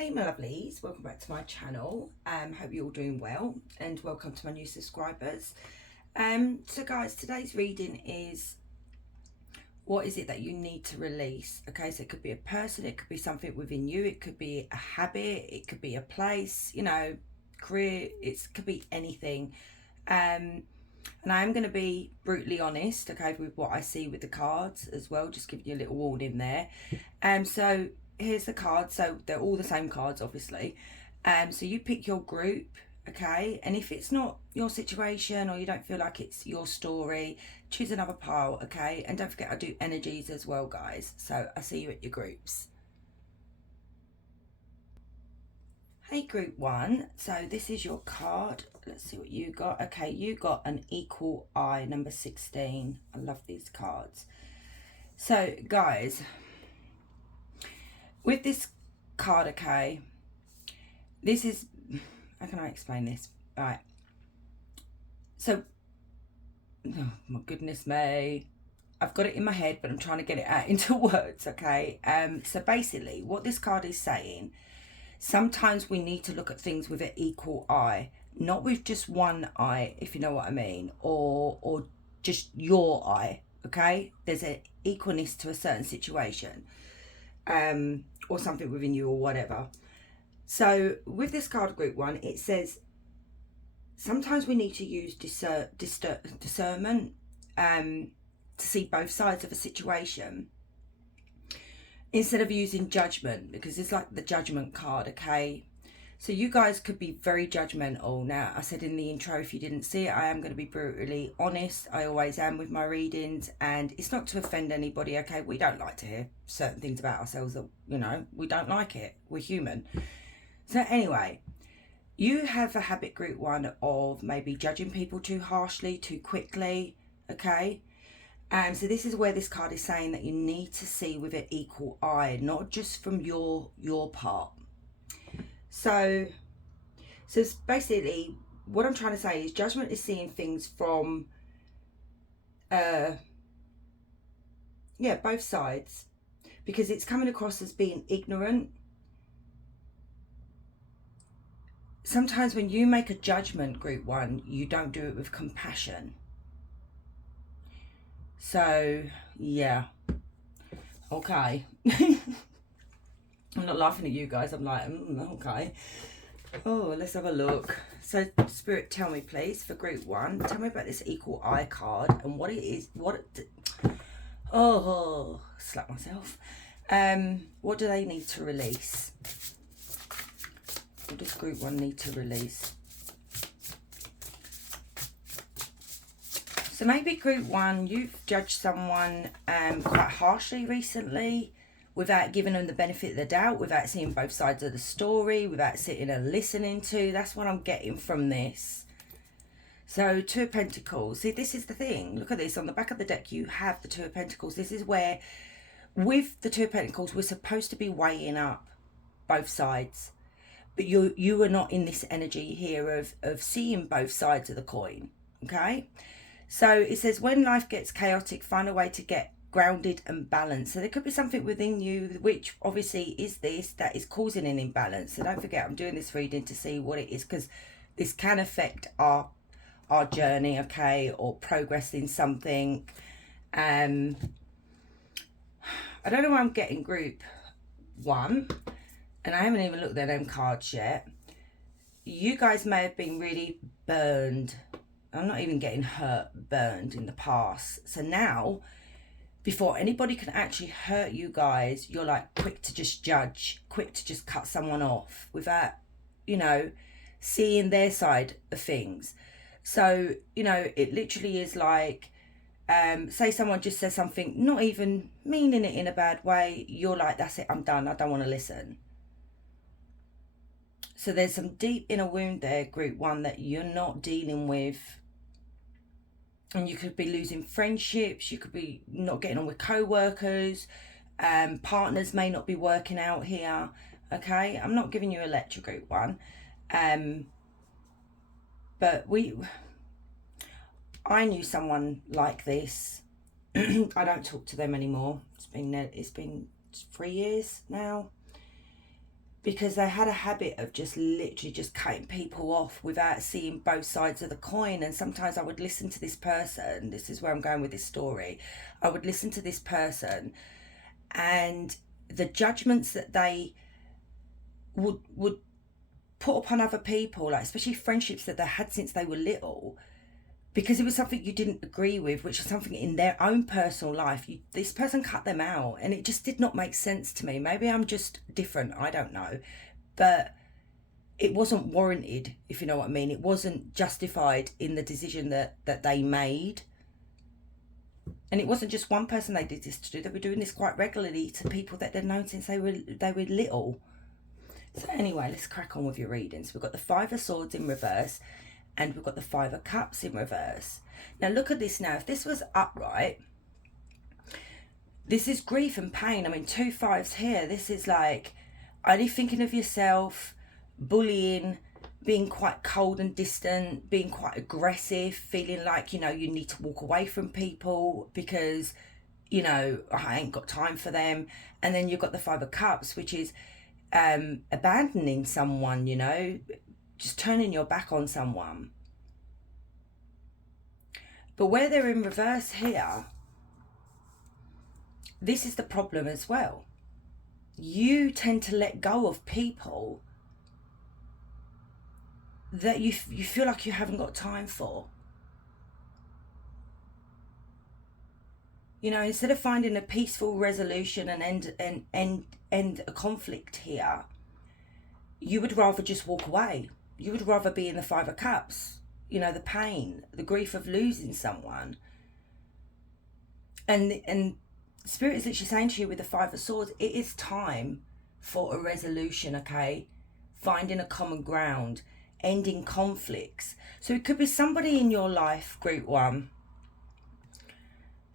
Hey my lovelies, welcome back to my channel. Hope you're all doing well and welcome to my new subscribers. So guys, today's reading is what is it that you need to release? Okay, so it could be a person, it could be something within you, it could be a habit, it could be a place, you know, career, it could be anything. And I am going to be brutally honest, okay, with what I see with the cards as well, just giving you a little warning there. So here's the cards. So they're all the same cards, obviously. So you pick your group, okay, and if it's not your situation or you don't feel like it's your story, choose another pile, okay. And don't forget, I do energies as well, guys, so I see you at your groups. Hey group one, so this is your card. Let's see what you got. Okay, you got an equal eye, number 16. I love these cards. So guys, with this card, okay, this is, how can I explain this? All right, so, oh my goodness me, I've got it in my head, but I'm trying to get it out into words, okay. So basically what this card is saying, sometimes we need to look at things with an equal eye, not with just one eye, if you know what I mean, or just your eye, okay. There's an equalness to a certain situation, or something within you or whatever. So with this card group one, it says sometimes we need to use discernment to see both sides of a situation instead of using judgment, because it's like the judgment card, okay. So you guys could be very judgmental. Now, I said in the intro, if you didn't see it, I am going to be brutally honest. I always am with my readings, and it's not to offend anybody, okay. We don't like to hear certain things about ourselves that, you know, we don't like it. We're human. So anyway, you have a habit, group one, of maybe judging people too harshly, too quickly, okay. So this is where this card is saying that you need to see with an equal eye, not just from your part. So it's basically what I'm trying to say is judgment is seeing things from both sides, because it's coming across as being ignorant. Sometimes when you make a judgment, group one, you don't do it with compassion. So yeah, okay. I'm not laughing at you guys, I'm like, okay. Oh, let's have a look. So Spirit, tell me please, for group one, tell me about this equal eye card and what it is, oh, slap myself. What do they need to release? What does group one need to release? So maybe group one, you've judged someone quite harshly recently, without giving them the benefit of the doubt, without seeing both sides of the story, without sitting and listening to. That's what I'm getting from this. So Two of Pentacles. See, this is the thing. Look at this. On the back of the deck, you have the Two of Pentacles. This is where, with the Two of Pentacles, we're supposed to be weighing up both sides. But you are not in this energy here of seeing both sides of the coin, okay? So it says, when life gets chaotic, find a way to get grounded and balanced. So there could be something within you, which obviously is this, that is causing an imbalance. So don't forget, I'm doing this reading to see what it is, because this can affect our journey, okay, or progress in something. I don't know why I'm getting group one, and I haven't even looked at them cards yet. You guys may have been really burned. I'm not even getting hurt, burned in the past. So now, before anybody can actually hurt you guys, you're like quick to just judge, quick to just cut someone off without, you know, seeing their side of things. So, you know, it literally is like, say someone just says something, not even meaning it in a bad way, you're like, that's it, I'm done, I don't want to listen. So there's some deep inner wound there, group one, that you're not dealing with. And you could be losing friendships, you could be not getting on with co-workers, partners may not be working out here, okay? I'm not giving you a lecture, group one. But I knew someone like this. I don't talk to them anymore. It's been 3 years now. because they had a habit of just literally just cutting people off without seeing both sides of the coin. And sometimes I would listen to this person, this is where I'm going with this story, I would listen to this person and the judgments that they would put upon other people, like especially friendships that they had since they were little, because it was something you didn't agree with, which is something in their own personal life. This person cut them out, and it just did not make sense to me. Maybe I'm just different, I don't know. But it wasn't warranted, if you know what I mean. It wasn't justified in the decision that they made. And it wasn't just one person they did this to. They were doing this quite regularly to people that they'd known since they were little. So anyway, let's crack on with your readings. We've got the Five of Swords in reverse, and we've got the Five of Cups in reverse. Now look at this now. If this was upright, this is grief and pain. I mean, 2 5s here. This is like only thinking of yourself, bullying, being quite cold and distant, being quite aggressive, feeling like, you know, you need to walk away from people because, you know, I ain't got time for them. And then you've got the Five of Cups, which is abandoning someone, you know, just turning your back on someone. But where they're in reverse here, this is the problem as well. You tend to let go of people that you feel like you haven't got time for. You know, instead of finding a peaceful resolution and end a conflict here, you would rather just walk away. You would rather be in the Five of Cups. You know, the pain, the grief of losing someone. And Spirit is literally saying to you with the Five of Swords, it is time for a resolution, okay? Finding a common ground, ending conflicts. So it could be somebody in your life, Group 1.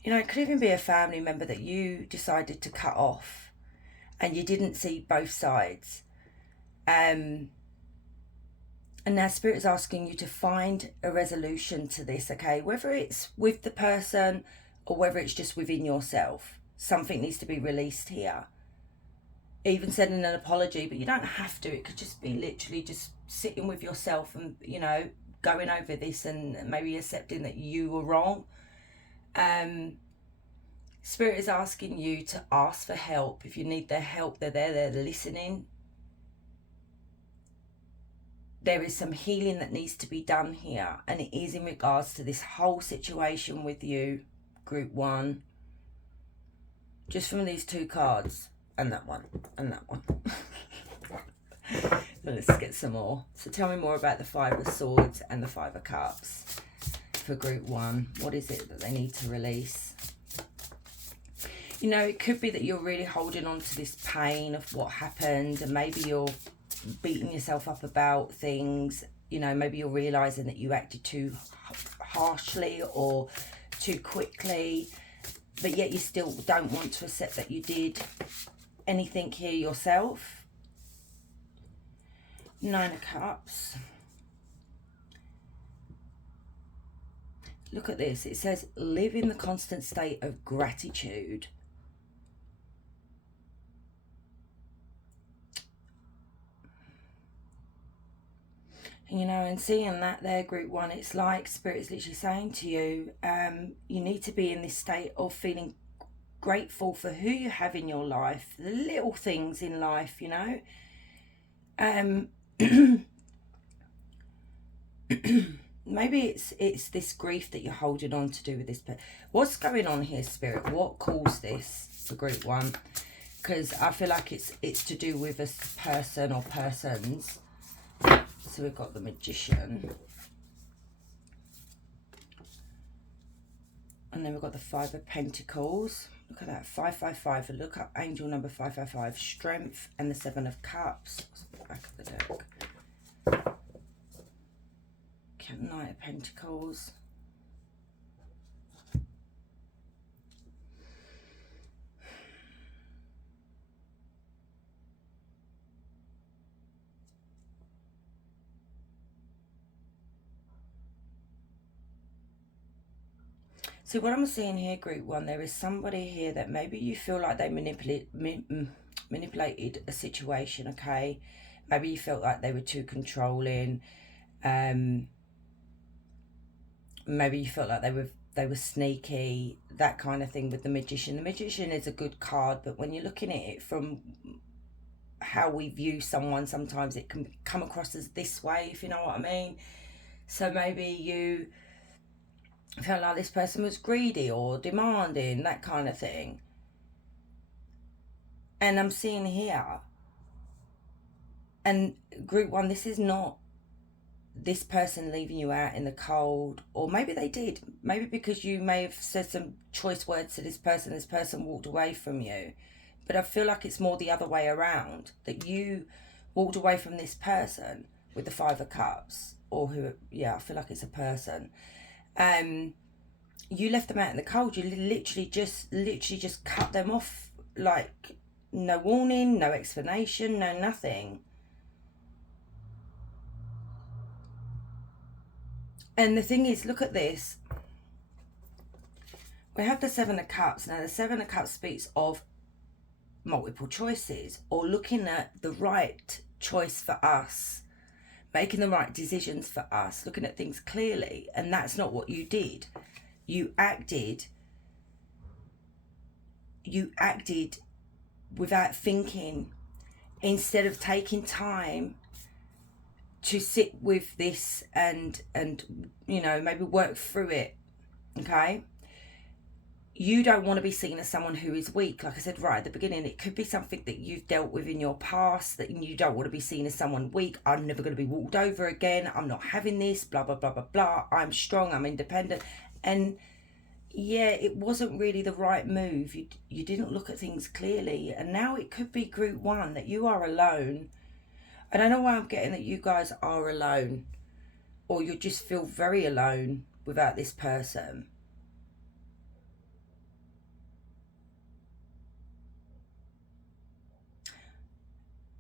You know, it could even be a family member that you decided to cut off and you didn't see both sides. And now Spirit is asking you to find a resolution to this, okay? Whether it's with the person or whether it's just within yourself. Something needs to be released here. Even sending an apology, but you don't have to. It could just be literally just sitting with yourself and, you know, going over this and maybe accepting that you were wrong. Spirit is asking you to ask for help. If you need their help, they're there, they're listening. There is some healing that needs to be done here, and it is in regards to this whole situation with you, Group 1. Just from these 2 cards, and that one, and that one. Let's get some more. So tell me more about the Five of Swords and the Five of Cups for Group 1. What is it that they need to release? You know, it could be that you're really holding on to this pain of what happened, and maybe you're beating yourself up about things. You know, maybe you're realizing that you acted too harshly or too quickly, but yet you still don't want to accept that you did anything here yourself. 9 of Cups. Look at this. It says, live in the constant state of gratitude. You know, and seeing that there, Group 1, it's like Spirit's literally saying to you, you need to be in this state of feeling grateful for who you have in your life, the little things in life, you know. Maybe it's this grief that you're holding on to do with this. But what's going on here, Spirit? What caused this for Group 1? Because I feel like it's to do with a person or persons. So we've got the Magician. And then we've got the Five of Pentacles. Look at that, 555. Look up angel number 555. Strength and the Seven of Cups. Back of the deck. Knight of Pentacles. So what I'm seeing here, Group 1, there is somebody here that maybe you feel like they manipulate manipulated a situation, okay? Maybe you felt like they were too controlling. Maybe you felt like they were sneaky, that kind of thing with the Magician. The Magician is a good card, but when you're looking at it from how we view someone, sometimes it can come across as this way, if you know what I mean. So maybe you felt like this person was greedy or demanding, that kind of thing. And I'm seeing here, and group one, this is not this person leaving you out in the cold, or maybe they did, maybe because you may have said some choice words to this person walked away from you. But I feel like it's more the other way around, that you walked away from this person with the Five of Cups, or who, yeah, I feel like it's a person. You left them out in the cold. You literally just cut them off, like no warning, no explanation, no nothing. And the thing is, look at this. We have the Seven of Cups. Now, the Seven of Cups speaks of multiple choices, or looking at the right choice for us, making the right decisions for us, looking at things clearly. And that's not what you did. You acted without thinking, instead of taking time to sit with this and you know, maybe work through it. Okay, you don't want to be seen as someone who is weak. Like I said right at the beginning, it could be something that you've dealt with in your past, that you don't want to be seen as someone weak. I'm never going to be walked over again, I'm not having this, blah blah blah blah blah, I'm strong, I'm independent. And yeah, it wasn't really the right move. You didn't look at things clearly. And now it could be group one, that you are alone. I don't know why I'm getting that you guys are alone, or you just feel very alone without this person.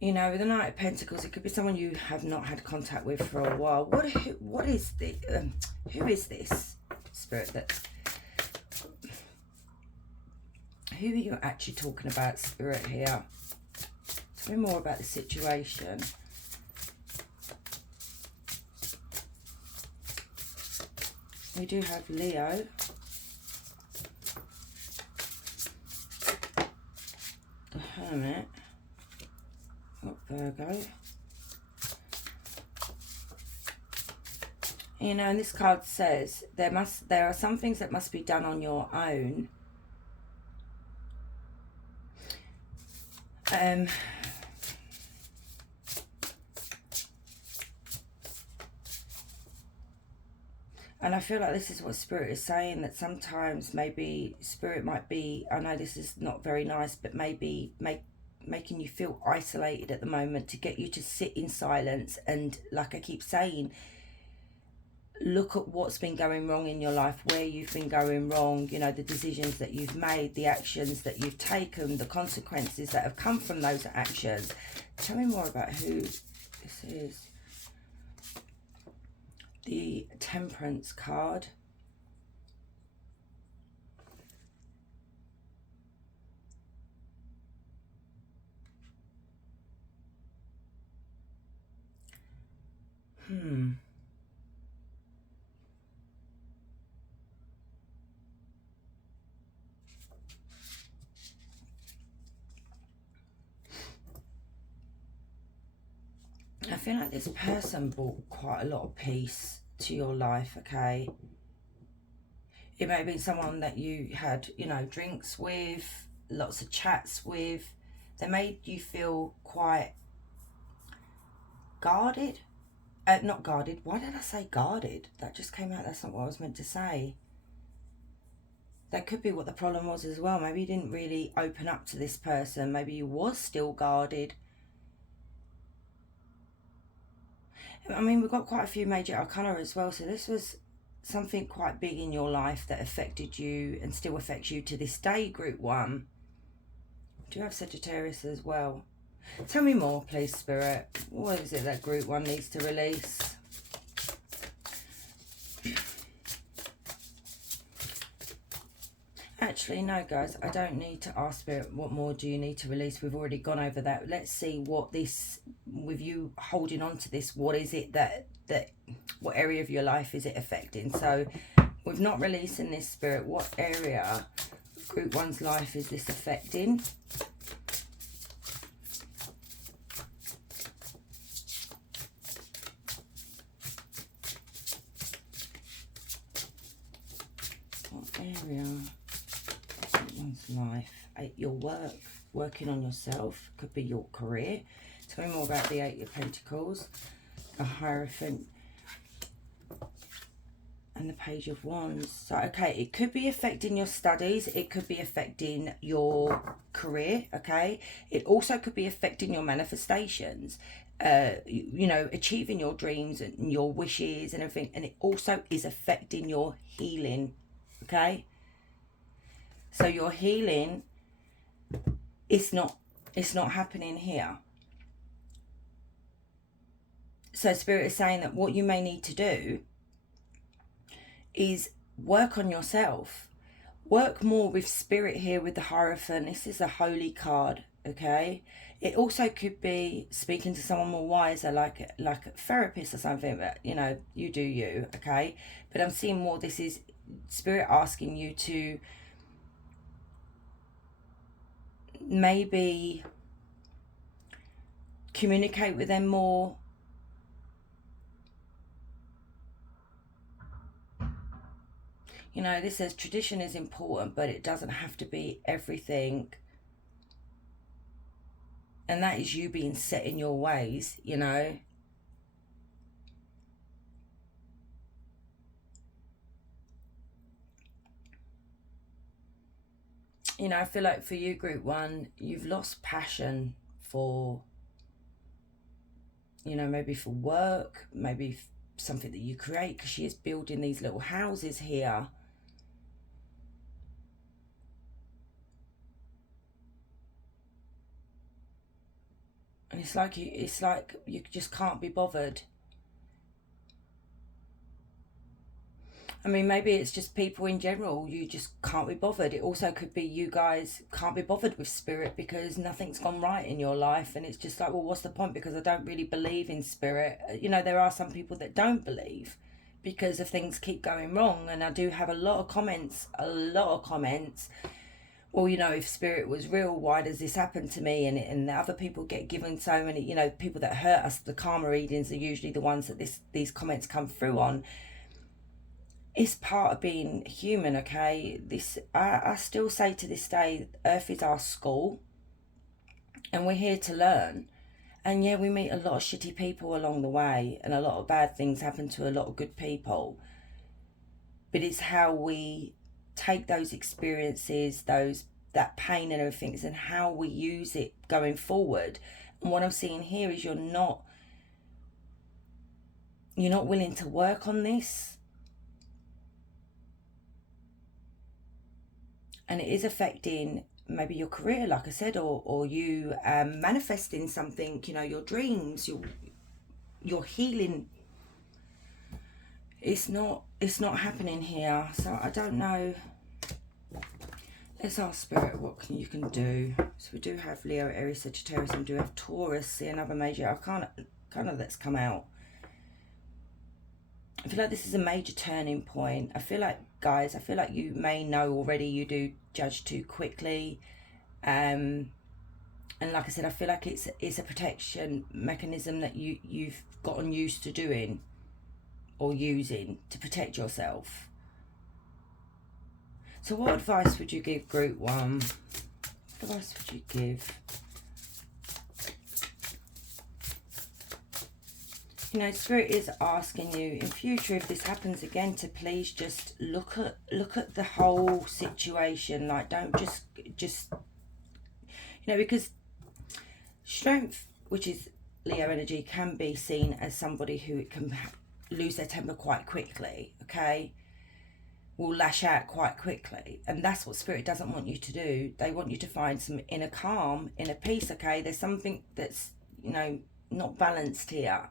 You know, with the Knight of Pentacles, it could be someone you have not had contact with for a while. What is the who is this spirit that? Who are you actually talking about, spirit, here? Tell me more about the situation. We do have Leo. The Hermit. Got Virgo. You know, and this card says there are some things that must be done on your own. And I feel like this is what Spirit is saying, that sometimes maybe Spirit might be, I know this is not very nice, but maybe making you feel isolated at the moment, to get you to sit in silence. And like I keep saying, look at what's been going wrong in your life, where you've been going wrong, you know, the decisions that you've made, the actions that you've taken, the consequences that have come from those actions. Tell me more about who this is. The Temperance card. I feel like this person brought quite a lot of peace to your life, okay? It may have been someone that you had, you know, drinks with, lots of chats with. They made you feel quite guarded. Not guarded. Why did I say guarded? That just came out. That's not what I was meant to say. That could be what the problem was as well. Maybe you didn't really open up to this person. Maybe you was still guarded. I mean, we've got quite a few major arcana as well. So this was something quite big in your life that affected you and still affects you to this day, group one. Do you have Sagittarius as well? Tell me more, please, Spirit. What is it that group one needs to release? Actually, no, guys, I don't need to ask Spirit, what more do you need to release? We've already gone over that. Let's see what this, with you holding on to this, what is it that what area of your life is it affecting? So, with not releasing this, Spirit, what area of Group 1's life is this affecting? What area? One's life. Your work, working on yourself, could be your career. Tell me more about the Eight of Pentacles, a Hierophant, and the Page of Wands. So, okay, it could be affecting your studies. It could be affecting your career, okay? It also could be affecting your manifestations, you know, achieving your dreams and your wishes and everything. And it also is affecting your healing, okay? So your healing, it's not happening here. So Spirit is saying that what you may need to do is work on yourself. Work more with Spirit here with the Hierophant. This is a holy card, okay? It also could be speaking to someone more wiser, like a therapist or something, but, you know, you do you, okay? But I'm seeing more, this is Spirit asking you to maybe communicate with them more. You know, this says tradition is important, but it doesn't have to be everything. And that is you being set in your ways, you know. You know, I feel like for you, Group 1, you've lost passion for, you know, maybe for work, maybe something that you create, because she is building these little houses here. And it's like you just can't be bothered. I mean, maybe it's just people in general, you just can't be bothered. It also could be you guys can't be bothered with Spirit because nothing's gone right in your life. And it's just like, well, what's the point? Because I don't really believe in Spirit. You know, there are some people that don't believe because of things keep going wrong. And I do have a lot of comments. Well, you know, if Spirit was real, why does this happen to me? And the other people get given so many, you know, people that hurt us, the karma readings are usually the ones that these comments come through on. It's part of being human, okay? I still say to this day, Earth is our school and we're here to learn. And yeah, we meet a lot of shitty people along the way and a lot of bad things happen to a lot of good people. But it's how we take those experiences, that pain and everything, and how we use it going forward. And what I'm seeing here is you're not willing to work on this. And it is affecting maybe your career, like I said, or you manifesting something, you know, your dreams, your healing. It's not happening here. So I don't know. Let's ask Spirit what you can do. So we do have Leo, Aries, Sagittarius, and we do have Taurus. See, another major arcana that's come out. I feel like this is a major turning point. I feel like, guys, you may know already you do judge too quickly. And like I said, I feel like it's a protection mechanism that you've gotten used to doing or using to protect yourself. So what advice would you give Group 1? What advice would you give? You know, Spirit is asking you in future, if this happens again, to please just look at the whole situation. Like, don't just you know, because strength, which is Leo energy, can be seen as somebody who can lose their temper quite quickly, okay? Will lash out quite quickly. And that's what Spirit doesn't want you to do. They want you to find some inner calm, inner peace, okay? There's something that's, you know, not balanced here.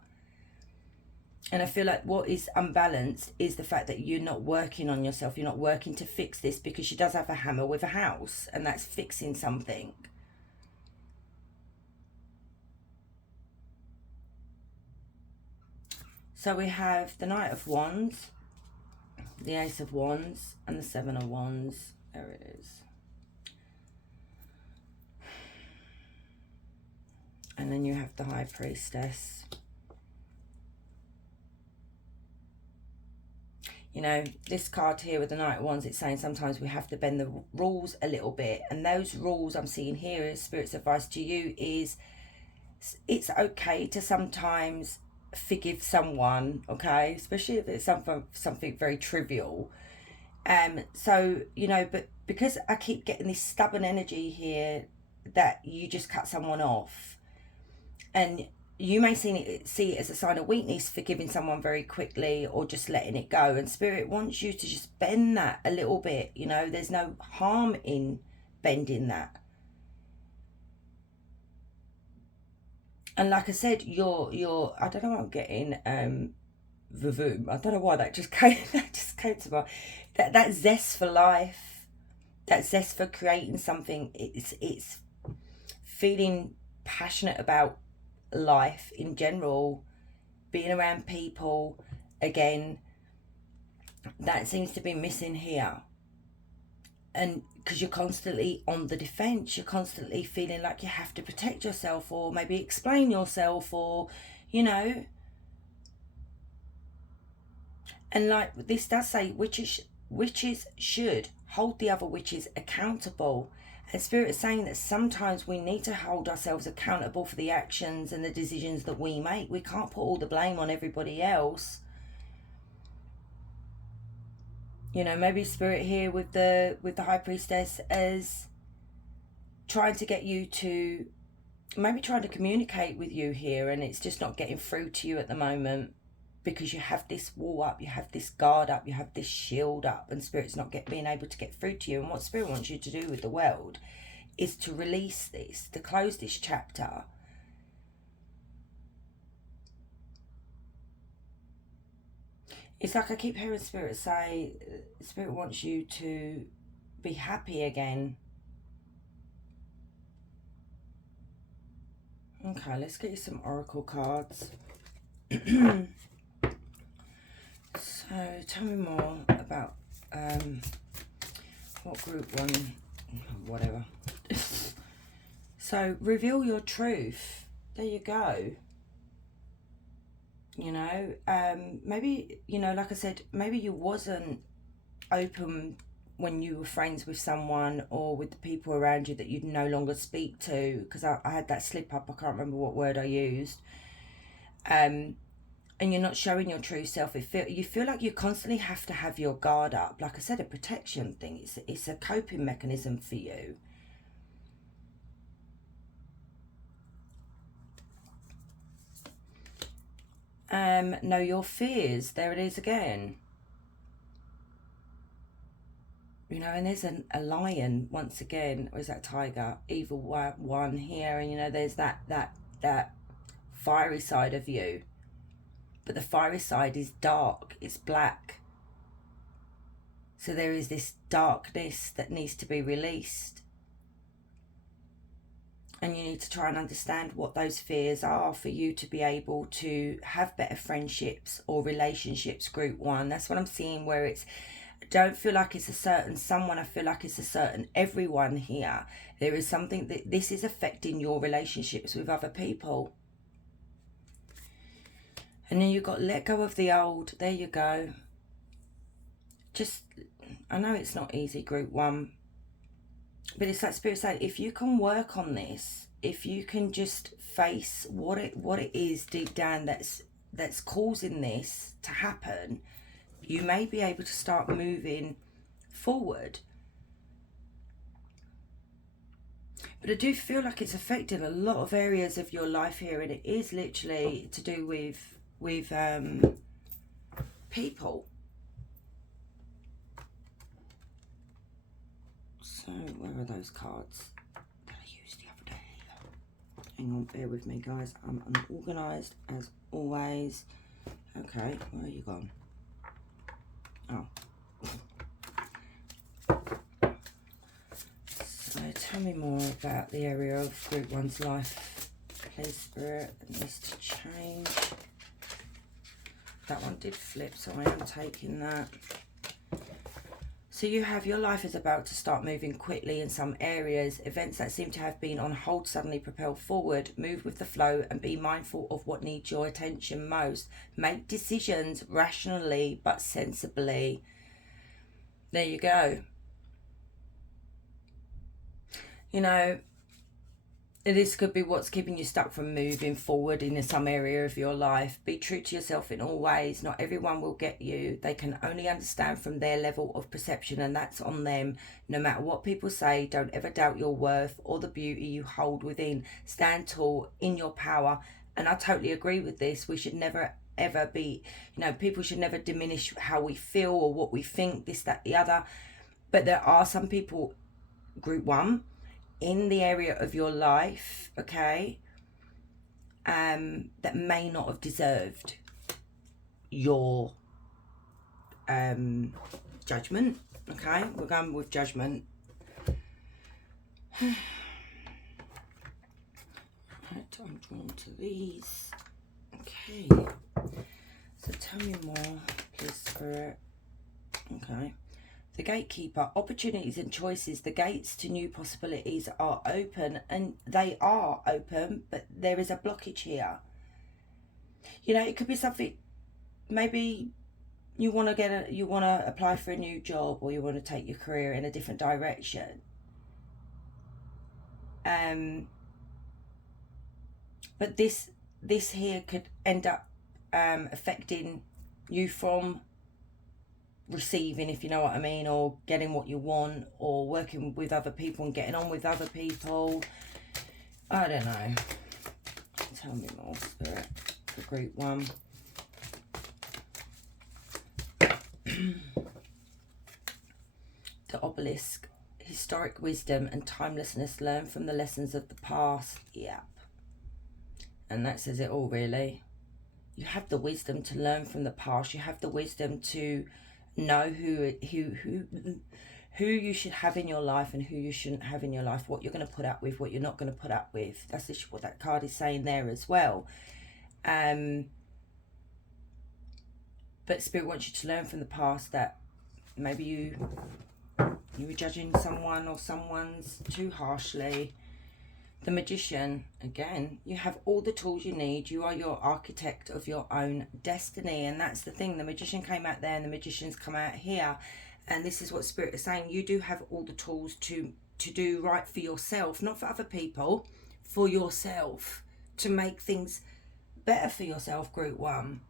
And I feel like what is unbalanced is the fact that you're not working on yourself. You're not working to fix this, because she does have a hammer with a house, and that's fixing something. So we have the Knight of Wands, the Ace of Wands, and the Seven of Wands. There it is. And then you have the High Priestess. You know, this card here with the Knight of Wands, it's saying sometimes we have to bend the rules a little bit. And those rules I'm seeing here as Spirit's advice to you is it's okay to sometimes forgive someone, okay? Especially if it's something very trivial. So, you know, but because I keep getting this stubborn energy here that you just cut someone off, and you may see it as a sign of weakness, forgiving someone very quickly or just letting it go. And Spirit wants you to just bend that a little bit. You know, there's no harm in bending that. And like I said, you're I don't know what I'm getting, vavoom. I don't know why that just came to my, that zest for life, that zest for creating something. It's feeling passionate about life in general, being around people. Again, that seems to be missing here. And because you're constantly on the defense, you're constantly feeling like you have to protect yourself, or maybe explain yourself, or, you know. And like this does say, witches should hold the other witches accountable. And Spirit is saying that sometimes we need to hold ourselves accountable for the actions and the decisions that we make. We can't put all the blame on everybody else. You know, maybe Spirit here with the High Priestess as trying to get you to, maybe trying to communicate with you here, and it's just not getting through to you at the moment, because you have this wall up, you have this guard up, you have this shield up, and Spirit's not being able to get through to you. And what Spirit wants you to do with the world is to release this, to close this chapter. It's like I keep hearing Spirit say, Spirit wants you to be happy again. Okay, let's get you some oracle cards. So tell me more about what group one, whatever. So reveal your truth. There you go. You know, maybe, you know, like I said, maybe you wasn't open when you were friends with someone, or with the people around you that you'd no longer speak to, because I had that slip up, I can't remember what word I used. And you're not showing your true self. You feel like you constantly have to have your guard up. Like I said, a protection thing. It's a coping mechanism for you. Know your fears. There it is again. You know, and there's a lion once again, or is that tiger? Evil one here, and you know, there's that fiery side of you, but the fiery side is dark. It's black. So there is this darkness that needs to be released. And you need to try and understand what those fears are for you to be able to have better friendships or relationships, group one. That's what I'm seeing, where it's, I don't feel like it's a certain someone, I feel like it's a certain everyone here. There is something that this is affecting your relationships with other people. And then you've got let go of the old. There you go. Just, I know it's not easy, group one, but it's like Spirit saying, if you can work on this, if you can just face what it is deep down that's causing this to happen, you may be able to start moving forward. But I do feel like it's affecting a lot of areas of your life here, and it is literally to do with people. So where are those cards that I used the other day? Hang on, bear with me, guys. I'm unorganised as always. Okay, where are you gone? Oh. So tell me more about the area of Group 1's life, please, Spirit, that needs to change. That one did flip, so I am taking that. So you have, your life is about to start moving quickly in some areas. Events that seem to have been on hold suddenly propel forward. Move with the flow and be mindful of what needs your attention most. Make decisions rationally but sensibly. There you go. You know, this could be what's keeping you stuck from moving forward in some area of your life. Be true to yourself in all ways. Not everyone will get you. They can only understand from their level of perception, and that's on them. No matter what people say, don't ever doubt your worth or the beauty you hold within. Stand tall in your power. And I totally agree with this. We should never ever be, people should never diminish how we feel or what we think, this, that, the other. But there are some people, Group 1, in the area of your life, okay, that may not have deserved your judgment. Okay, we're going with judgment. Right, I'm drawn to these. Okay, so tell me more, please, Spirit. Okay. The gatekeeper, opportunities and choices. The gates to new possibilities are open, and they are open, but there is a blockage here. It could be something, maybe you want to apply for a new job, or you want to take your career in a different direction. But this here could end up affecting you from receiving, if you know what I mean, or getting what you want, or working with other people and getting on with other people. I don't know. Tell me more, Spirit, for Group 1. The obelisk, historic wisdom and timelessness. Learn from the lessons of the past. Yep. And that says it all, really. You have the wisdom to learn from the past. You have the wisdom to know who you should have in your life and who you shouldn't have in your life, what you're going to put up with, what you're not going to put up with. That's literally what that card is saying there as well. But Spirit wants you to learn from the past that maybe you were judging someone or someone's too harshly. The Magician, again, you have all the tools you need. You are your architect of your own destiny. And that's the thing. The Magician came out there and the Magician's come out here. And this is what Spirit is saying. You do have all the tools to do right for yourself, not for other people, for yourself, to make things better for yourself, Group 1.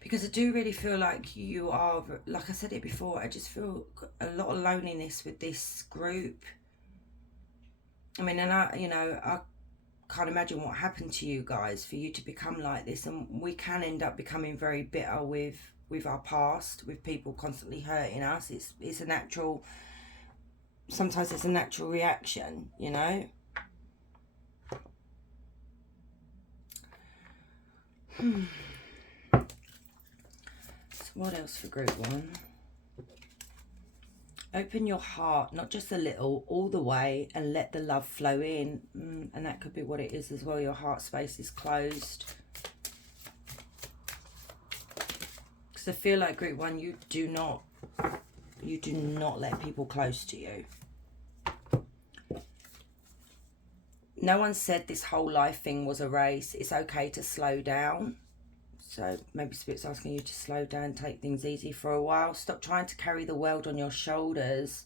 Because I do really feel like you are, like I said it before, I just feel a lot of loneliness with this group. I mean, and I can't imagine what happened to you guys for you to become like this. And we can end up becoming very bitter with our past, with people constantly hurting us. It's a natural, sometimes it's a natural reaction, What else for Group 1? Open your heart, not just a little, all the way, and let the love flow in. And that could be what it is as well. Your heart space is closed. Because I feel like, Group 1, you do not let people close to you. No one said this whole life thing was a race. It's okay to slow down. So maybe Spirit's asking you to slow down, take things easy for a while. Stop trying to carry the world on your shoulders.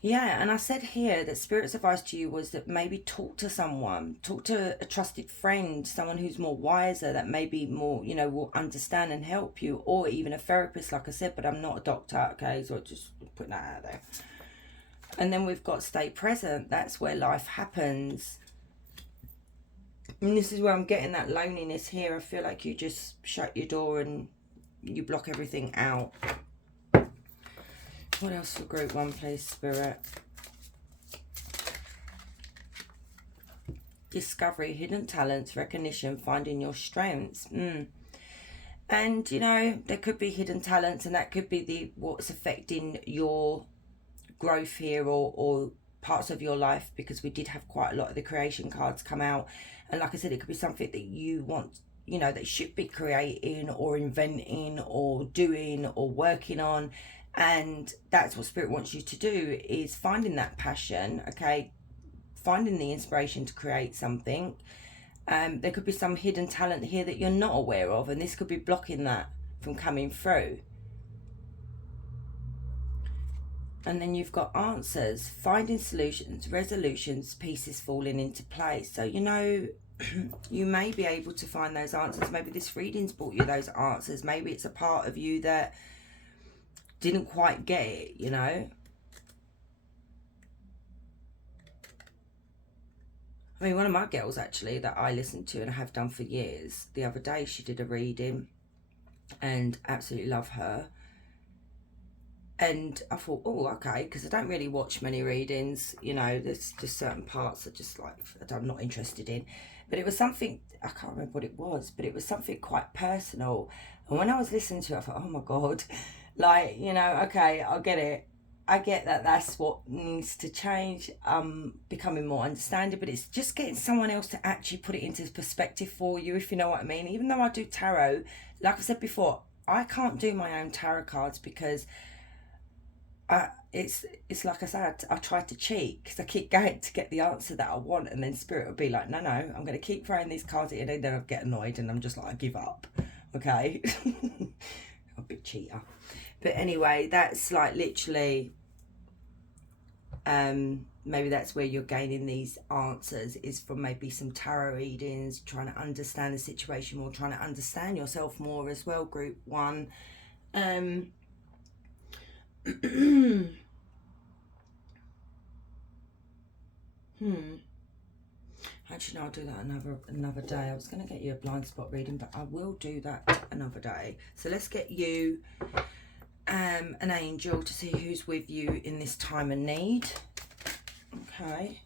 Yeah, and I said here that Spirit's advice to you was that maybe talk to someone. Talk to a trusted friend, someone who's more wiser, that maybe more, will understand and help you. Or even a therapist, like I said, but I'm not a doctor, okay? So just put that out there. And then we've got stay present. That's where life happens. And this is where I'm getting that loneliness here. I feel like you just shut your door and you block everything out. What else for Group 1, please, Spirit? discovery, hidden talents, recognition, finding your strengths. And you know, there could be hidden talents, and that could be the what's affecting your growth here, or parts of your life, because we did have quite a lot of the creation cards come out. And like I said, it could be something that you want, you know, that should be creating or inventing or doing or working on. And that's what Spirit wants you to do, is finding that passion, okay, finding the inspiration to create something. There could be some hidden talent here that you're not aware of, and this could be blocking that from coming through. And then you've got answers, finding solutions, resolutions, pieces falling into place. So, you know, you may be able to find those answers. Maybe this reading's brought you those answers. Maybe it's a part of you that didn't quite get it, you know. I mean, one of my girls, actually, that I listen to and have done for years, the other day she did a reading, and absolutely love her. And I thought, oh, okay, because I don't really watch many readings, you know, there's just certain parts that just like, I'm not interested in. But it was something, I can't remember what it was, but it was something quite personal. And when I was listening to it, I thought, oh my God, like, you know, okay, I'll get it. I get that that's what needs to change, becoming more understanding, but it's just getting someone else to actually put it into perspective for you, if you know what I mean. Even though I do tarot, like I said before, I can't do my own tarot cards because it's like I said, I tried to cheat because I keep going to get the answer that I want, and then Spirit would be like, no, I'm going to keep throwing these cards in, and then I'll get annoyed and I'm just like, I give up, okay. I'm a bit cheater. But anyway, that's like literally, maybe that's where you're gaining these answers, is from maybe some tarot readings, trying to understand the situation more, trying to understand yourself more as well, group one. Actually, no, I'll do that another day. I was going to get you a blind spot reading, but I will do that another day. So let's get you an angel to see who's with you in this time of need. Okay.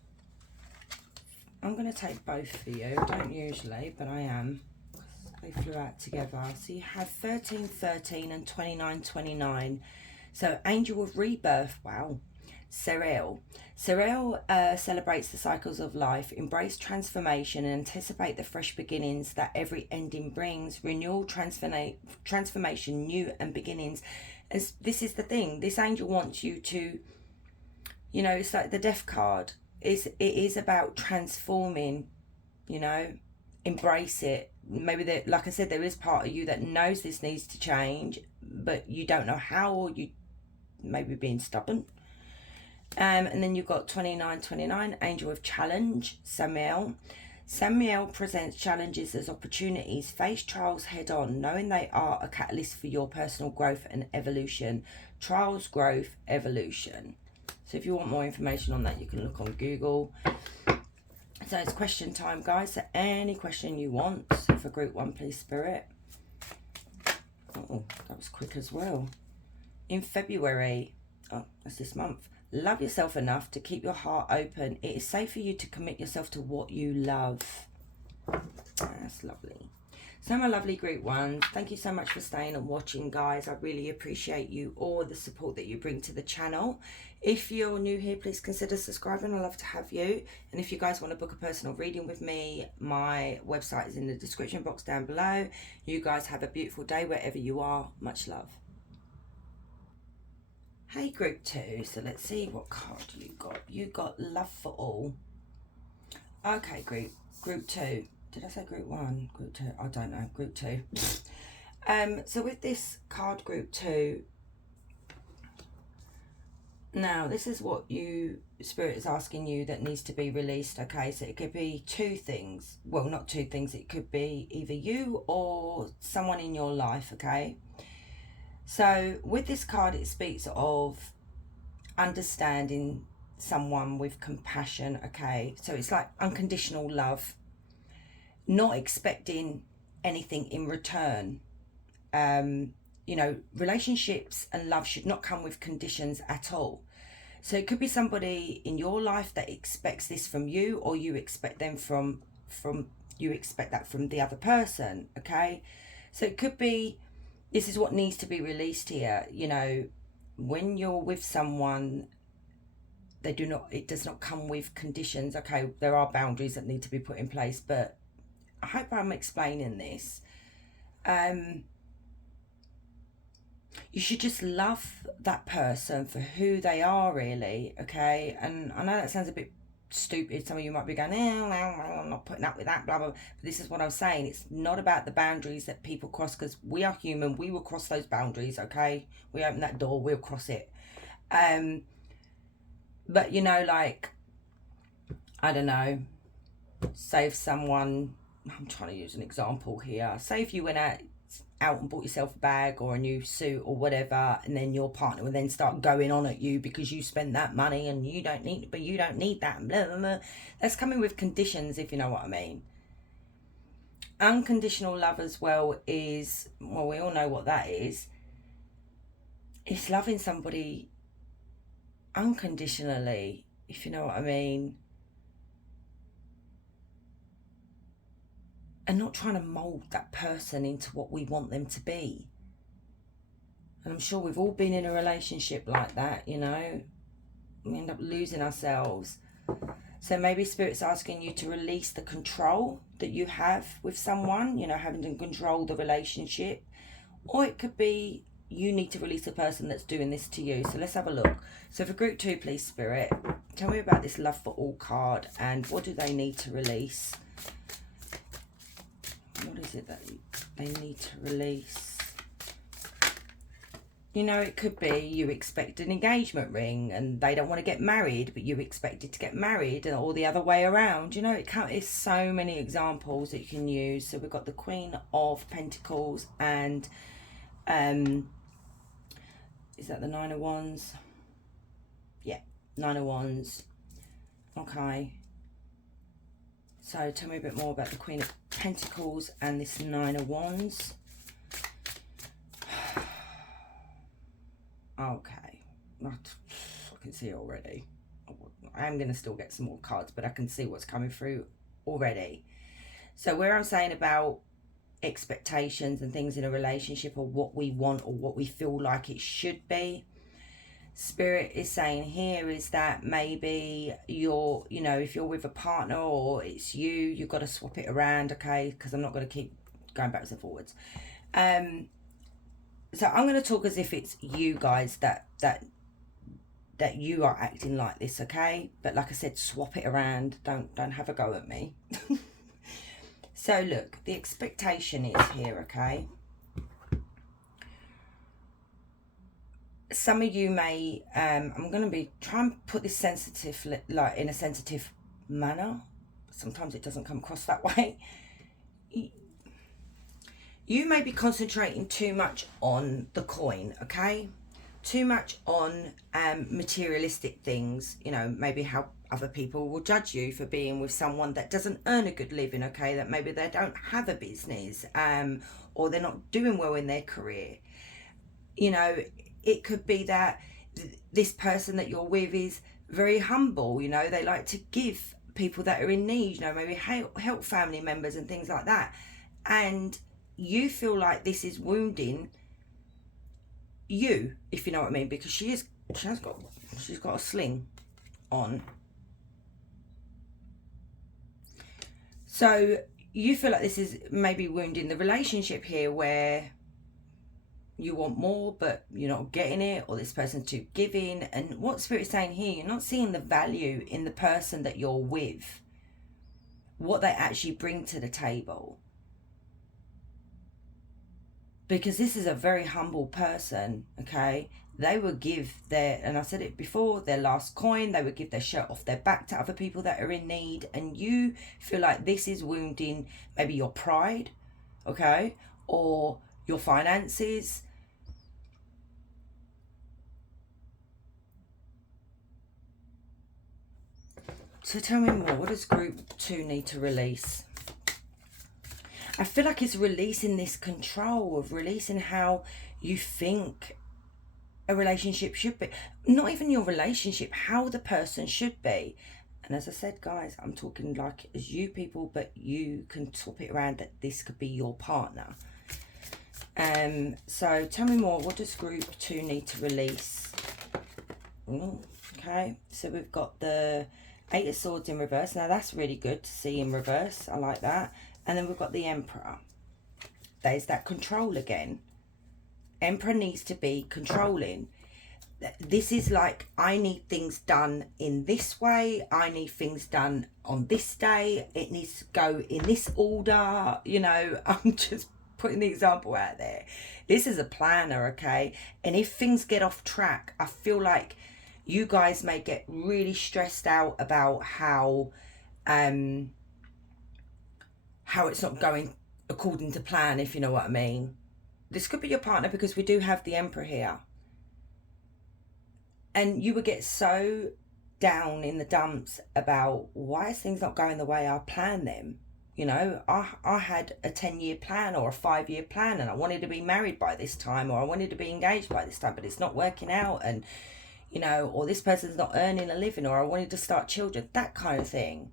I'm going to take both for you. I don't usually, but I am. They flew out together. So you have 1313 and 2929. So Angel of Rebirth, wow. Serail. Serail celebrates the cycles of life, embrace transformation and anticipate the fresh beginnings that every ending brings. Renewal, transformation, new and beginnings. And this is the thing. This angel wants you to, you know, it's like the death card. It is about transforming, you know, embrace it. Maybe, like I said, there is part of you that knows this needs to change, but you don't know how, or you maybe being stubborn. And then you've got 2929, Angel of Challenge, Samael. Samael presents challenges as opportunities. Face trials head on, knowing they are a catalyst for your personal growth and evolution. Trials, growth, evolution. So if you want more information on that, you can look on Google. So it's question time, guys. So any question you want. So for group one, please, Spirit. Oh, that was quick as well. In February, oh, that's this month. Love yourself enough to keep your heart open. It is safe for you to commit yourself to what you love. That's lovely. So my lovely group ones, thank you so much for staying and watching, guys. I really appreciate you all, the support that you bring to the channel. If you're new here, please consider subscribing. I'd love to have you. And if you guys want to book a personal reading with me, my website is in the description box down below. You guys have a beautiful day wherever you are. Much love. Hey, group two. So let's see what card you got. You got Love for All. Okay, group two. Did I say group one? Group two? I don't know. Group two. So with this card, group two, now this is what you, Spirit is asking you that needs to be released. Okay, so it could be two things. Well, not two things. It could be either you or someone in your life. Okay. So with this card, it speaks of understanding someone with compassion, okay? So it's like unconditional love, not expecting anything in return. You know, relationships and love should not come with conditions at all. So it could be somebody in your life that expects this from you, or you expect them from you expect that from the other person. Okay, so it could be, this is what needs to be released here. You know, when you're with someone, it does not come with conditions. Okay, there are boundaries that need to be put in place, but I hope I'm explaining this. You should just love that person for who they are, really. Okay, and I know that sounds a bit stupid. Some of you might be going, I'm not putting up with that, blah blah. But this is what I'm saying. It's not about the boundaries that people cross, because we are human. We will cross those boundaries. Okay, we open that door, we'll cross it. But you know, like, I don't know, say if someone, I'm trying to use an example here, say if you went out and bought yourself a bag or a new suit or whatever, and then your partner would then start going on at you because you spent that money and you don't need that, blah, blah, blah. That's coming with conditions, if you know what I mean. Unconditional love as well is, well, we all know what that is. It's loving somebody unconditionally, if you know what I mean, and not trying to mold that person into what we want them to be. And I'm sure we've all been in a relationship like that, you know. We end up losing ourselves. So maybe Spirit's asking you to release the control that you have with someone, you know, having to control the relationship. Or it could be you need to release the person that's doing this to you. So let's have a look. So for group 2, please, Spirit, tell me about this love for all card, and what do they need to release? What is it that they need to release? You know, it could be you expect an engagement ring and they don't want to get married, but you expected to get married, or the other way around. You know, it's so many examples that you can use. So we've got the Queen of Pentacles and is that the Nine of Wands? Yeah, Nine of Wands. Okay. So tell me a bit more about the Queen of Pentacles and this Nine of Wands. Okay. I can see already. I am going to still get some more cards, but I can see what's coming through already. So where I'm saying about expectations and things in a relationship, or what we want or what we feel like it should be, Spirit is saying here is that maybe you're, you know, if you're with a partner or it's you've got to swap it around, okay? Because I'm not going to keep going backwards and forwards. So I'm going to talk as if it's you guys that you are acting like this, okay? But like I said, swap it around. Don't have a go at me. So look, the expectation is here, okay? Some of you may, I'm going to be trying to put this sensitive, like in a sensitive manner. Sometimes it doesn't come across that way. You may be concentrating too much on the coin, okay? Too much on materialistic things, you know, maybe how other people will judge you for being with someone that doesn't earn a good living, okay? That maybe they don't have a business, or they're not doing well in their career. You know, it could be that this person that you're with is very humble, you know, they like to give people that are in need, you know, maybe help family members and things like that. And you feel like this is wounding you, if you know what I mean, because she's got a sling on. So you feel like this is maybe wounding the relationship here, where you want more but you're not getting it, or this person's too giving. And what Spirit's saying here, you're not seeing the value in the person that you're with, what they actually bring to the table. Because this is a very humble person, okay? They would give their, and I said it before, their last coin. They would give their shirt off their back to other people that are in need. And you feel like this is wounding maybe your pride, okay? Or your finances. So tell me more. What does group 2 need to release? I feel like it's releasing this control, of releasing how you think a relationship should be. Not even your relationship, how the person should be. And as I said, guys, I'm talking like as you people, but you can swap it around that this could be your partner. So tell me more. What does group 2 need to release? Ooh, okay, so we've got the 8 of Swords in reverse. Now that's really good to see in reverse. I like that. And then we've got the Emperor. There's that control again. Emperor needs to be controlling. This is like, I need things done in this way. I need things done on this day. It needs to go in this order. You know, I'm just putting the example out there. This is a planner, okay? And if things get off track, I feel like you guys may get really stressed out about how it's not going according to plan, if you know what I mean. This could be your partner because we do have the Emperor here. And you would get so down in the dumps about why is things not going the way I planned them. You know, I had a 10-year plan or a 5-year plan, and I wanted to be married by this time, or I wanted to be engaged by this time, but it's not working out. And, you know, or this person's not earning a living, or I wanted to start children, that kind of thing.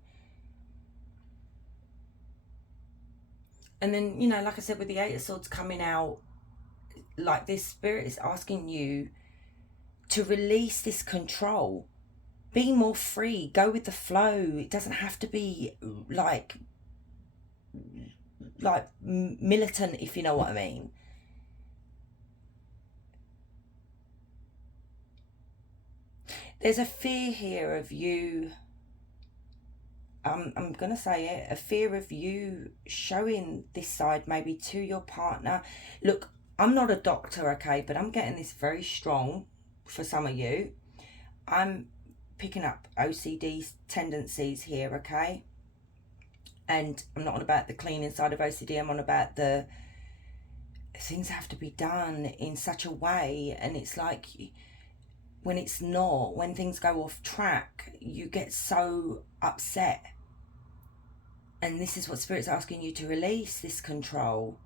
And then, you know, like I said, with the 8 of Swords coming out, like this, Spirit is asking you to release this control. Be more free. Go with the flow. It doesn't have to be like militant, if you know what I mean. There's a fear here of you, I'm going to say it, a fear of you showing this side maybe to your partner. Look, I'm not a doctor, okay, but I'm getting this very strong for some of you. I'm picking up OCD tendencies here, okay? And I'm not on about the cleaning side of OCD, I'm on about the things have to be done in such a way, and it's like when it's not, when things go off track, you get so upset. And this is what Spirit's asking you to release, this control.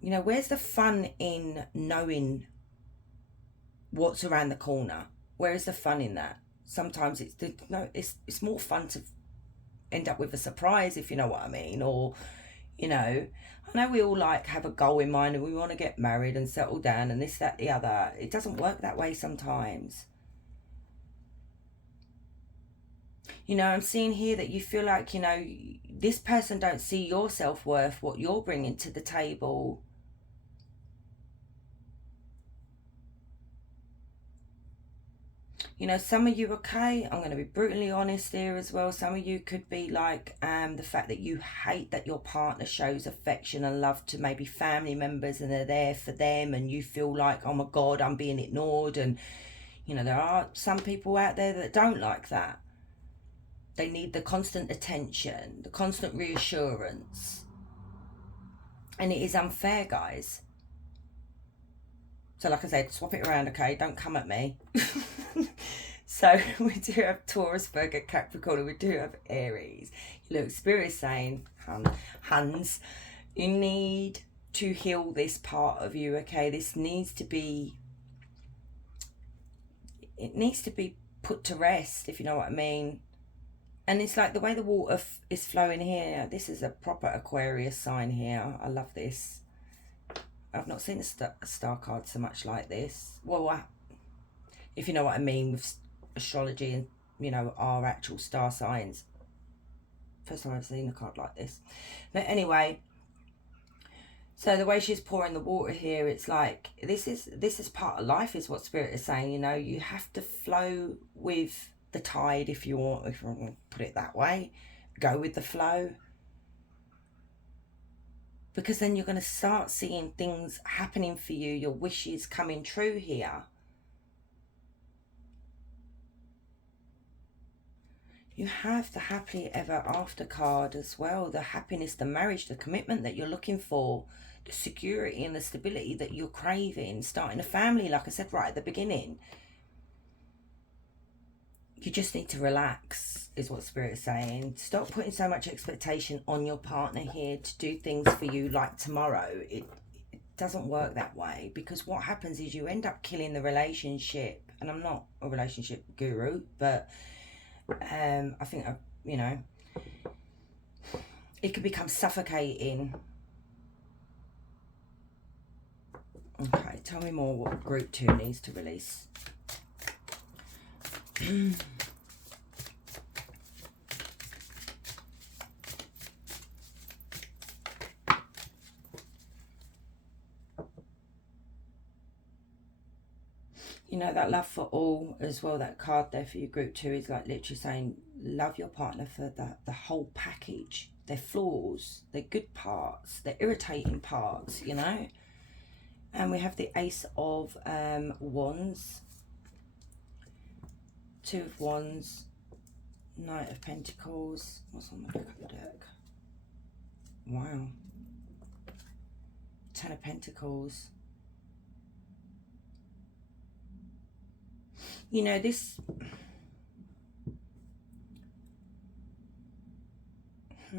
You know, where's the fun in knowing what's around the corner? Where is the fun in that? Sometimes it's more fun to end up with a surprise, if you know what I mean. Or, you know, I know we all like have a goal in mind and we want to get married and settle down and this, that, the other. It doesn't work that way sometimes. You know, I'm seeing here that you feel like, you know, this person don't see your self-worth, what you're bringing to the table. You know, some of you, okay, I'm going to be brutally honest here as well. Some of you could be like the fact that you hate that your partner shows affection and love to maybe family members and they're there for them, and you feel like, oh my God, I'm being ignored. And, you know, there are some people out there that don't like that. They need the constant attention, the constant reassurance. And it is unfair, guys. So like I said, swap it around, okay? Don't come at me. So we do have Taurus, Virgo, Capricorn, and we do have Aries. Look, Spirit is saying, Hans, you need to heal this part of you, okay? This needs to be, it needs to be put to rest, if you know what I mean. And it's like the way the water is flowing here. This is a proper Aquarius sign here. I love this. I've not seen a star card so much like this. Well, if you know what I mean with astrology and, you know, our actual star signs. First time I've seen a card like this. But anyway, so the way she's pouring the water here, it's like, this is part of life, is what Spirit is saying. You know, you have to flow with the tide, if you want to put it that way. Go with the flow. Because then you're going to start seeing things happening for you, your wishes coming true here. You have the happily ever after card as well. The happiness, the marriage, the commitment that you're looking for, the security and the stability that you're craving, starting a family, like I said right at the beginning. You just need to relax, is what Spirit is saying. Stop putting so much expectation on your partner here to do things for you like tomorrow. doesn't work that way, because what happens is you end up killing the relationship. And I'm not a relationship guru, but I think, you know, it can become suffocating. Okay, tell me more what group 2 needs to release. You know, that love for all as well, that card there for your group 2 is like literally saying love your partner for the whole package. Their flaws, their good parts, their irritating parts, you know. And we have the Ace of Wands, 2 of Wands, Knight of Pentacles. What's on the back of the deck? Wow. 10 of Pentacles. You know, this... I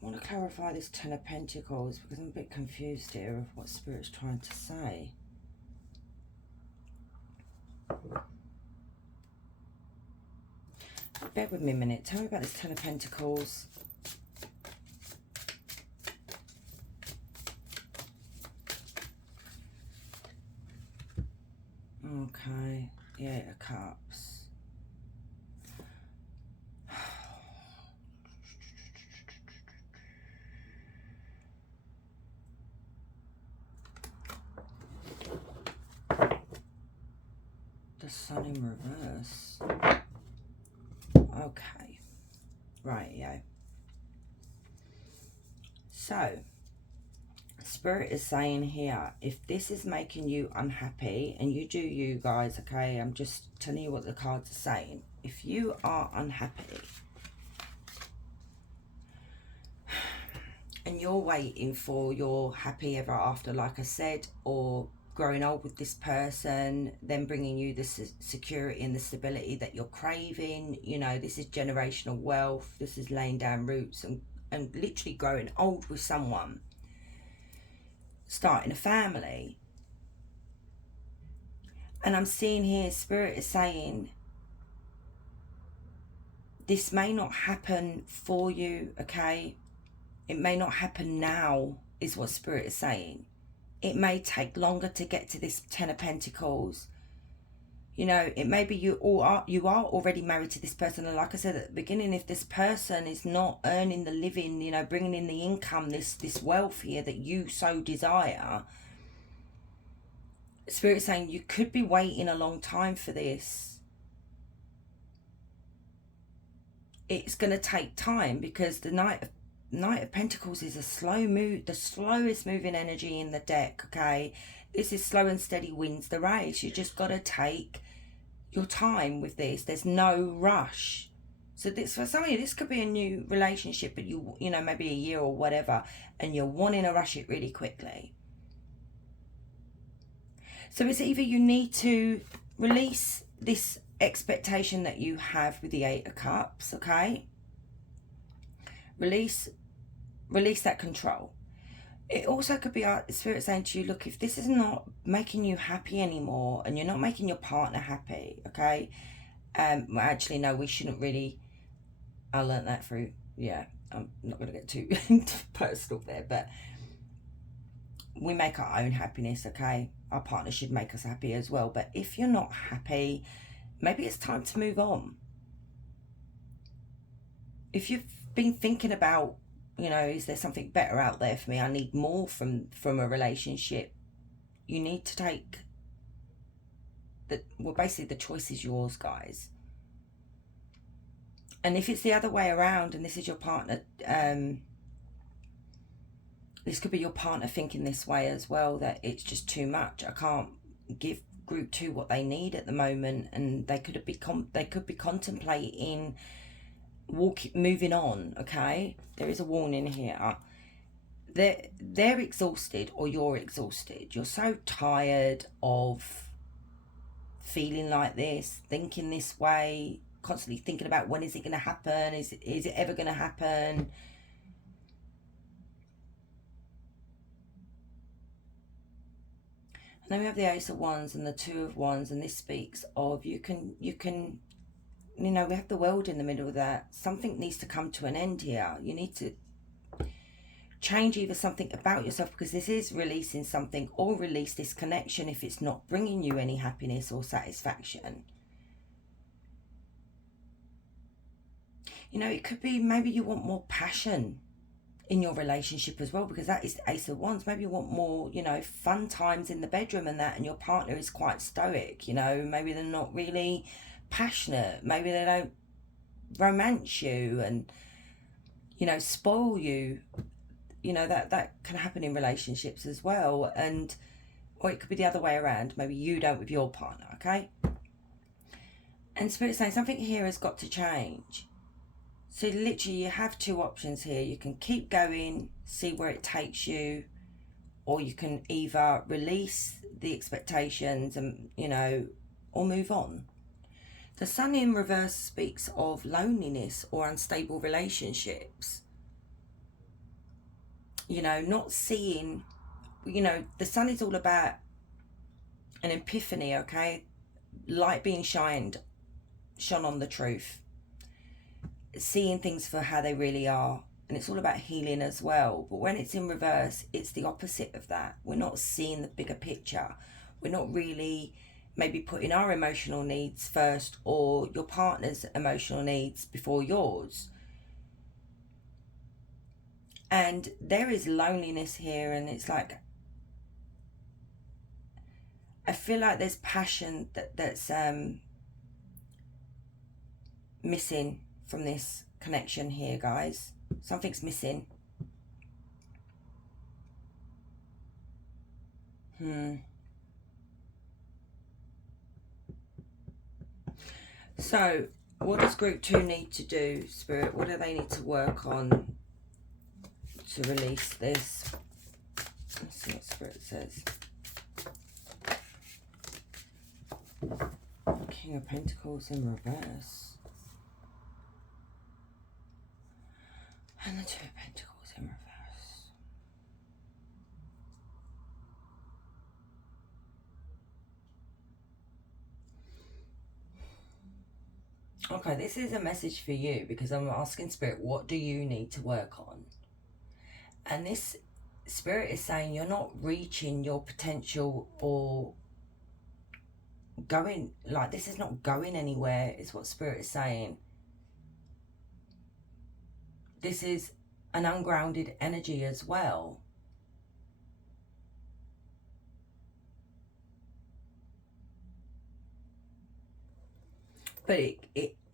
want to clarify this 10 of Pentacles, because I'm a bit confused here of what Spirit's trying to say. Bear with me a minute. Tell me about this 10 of Pentacles. Okay. The 8 of Cups. The Sun in reverse. Okay. Right, yeah. So, Spirit is saying here, if this is making you unhappy, and you do you guys, okay, I'm just telling you what the cards are saying. If you are unhappy and you're waiting for your happy ever after, like I said, or growing old with this person, then bringing you the security and the stability that you're craving, you know, this is generational wealth, this is laying down roots and literally growing old with someone, starting a family. And I'm seeing here, Spirit is saying, this may not happen for you, okay? It may not happen now, is what Spirit is saying. It may take longer to get to this 10 of Pentacles. You know, it may be you are already married to this person. And like I said at the beginning, if this person is not earning the living, you know, bringing in the income, this wealth here that you so desire, Spirit is saying you could be waiting a long time for this. It's going to take time, because the Knight of Pentacles is a slow move, the slowest moving energy in the deck, okay? This is slow and steady wins the race. You just got to take your time with this. There's no rush. So this, for some of you, this could be a new relationship, but you know, maybe a year or whatever, and you're wanting to rush it really quickly. So it's either you need to release this expectation that you have with the 8 of Cups, okay? Release that control. It also could be our Spirit saying to you, look, if this is not making you happy anymore, and you're not making your partner happy, okay? Well, actually, no, we shouldn't really. I learned that through, yeah, I'm not going to get too personal there, but we make our own happiness, okay? Our partner should make us happy as well. But if you're not happy, maybe it's time to move on. If you've been thinking about, you know, is there something better out there for me? I need more from a relationship. You need to take well, basically the choice is yours, guys. And if it's the other way around, and this is your partner, this could be your partner thinking this way as well, that it's just too much. I can't give group 2 what they need at the moment, and they could be contemplating moving on, okay? There is a warning here. They're exhausted, or you're exhausted. You're so tired of feeling like this, thinking this way, constantly thinking about when is it going to happen, is it ever going to happen. Then we have the Ace of Wands and the Two of Wands, and this speaks of you can, we have the world in the middle of that. Something needs to come to an end here. You need to change either something about yourself, because this is releasing something, or release this connection if it's not bringing you any happiness or satisfaction. It could be maybe you want more passion in your relationship as well, because that is the Ace of Wands. Maybe you want more, fun times in the bedroom and that, and your partner is quite stoic, maybe they're not really passionate, maybe they don't romance you and, spoil you. That can happen in relationships as well. And, or it could be the other way around. Maybe you don't with your partner, okay? And Spirit's saying something here has got to change. So literally you have two options here. You can keep going, see where it takes you, or you can either release the expectations and, or move on. The Sun in reverse speaks of loneliness or unstable relationships. Not seeing, the Sun is all about an epiphany, okay? Light being shone on the truth. Seeing things for how they really are. And it's all about healing as well. But when it's in reverse, it's the opposite of that. We're not seeing the bigger picture. We're not really maybe putting our emotional needs first, or your partner's emotional needs before yours. And there is loneliness here, and it's like, I feel like there's passion that's missing from this connection here, guys. Something's missing. So, what does group 2 need to do, Spirit? What do they need to work on to release this? Let's see what Spirit says. King of Pentacles in reverse. And the Two of Pentacles in reverse. Okay, this is a message for you, because I'm asking Spirit, what do you need to work on? And this Spirit is saying you're not reaching your potential, or going, like, this is not going anywhere, is what Spirit is saying. This is an ungrounded energy as well. But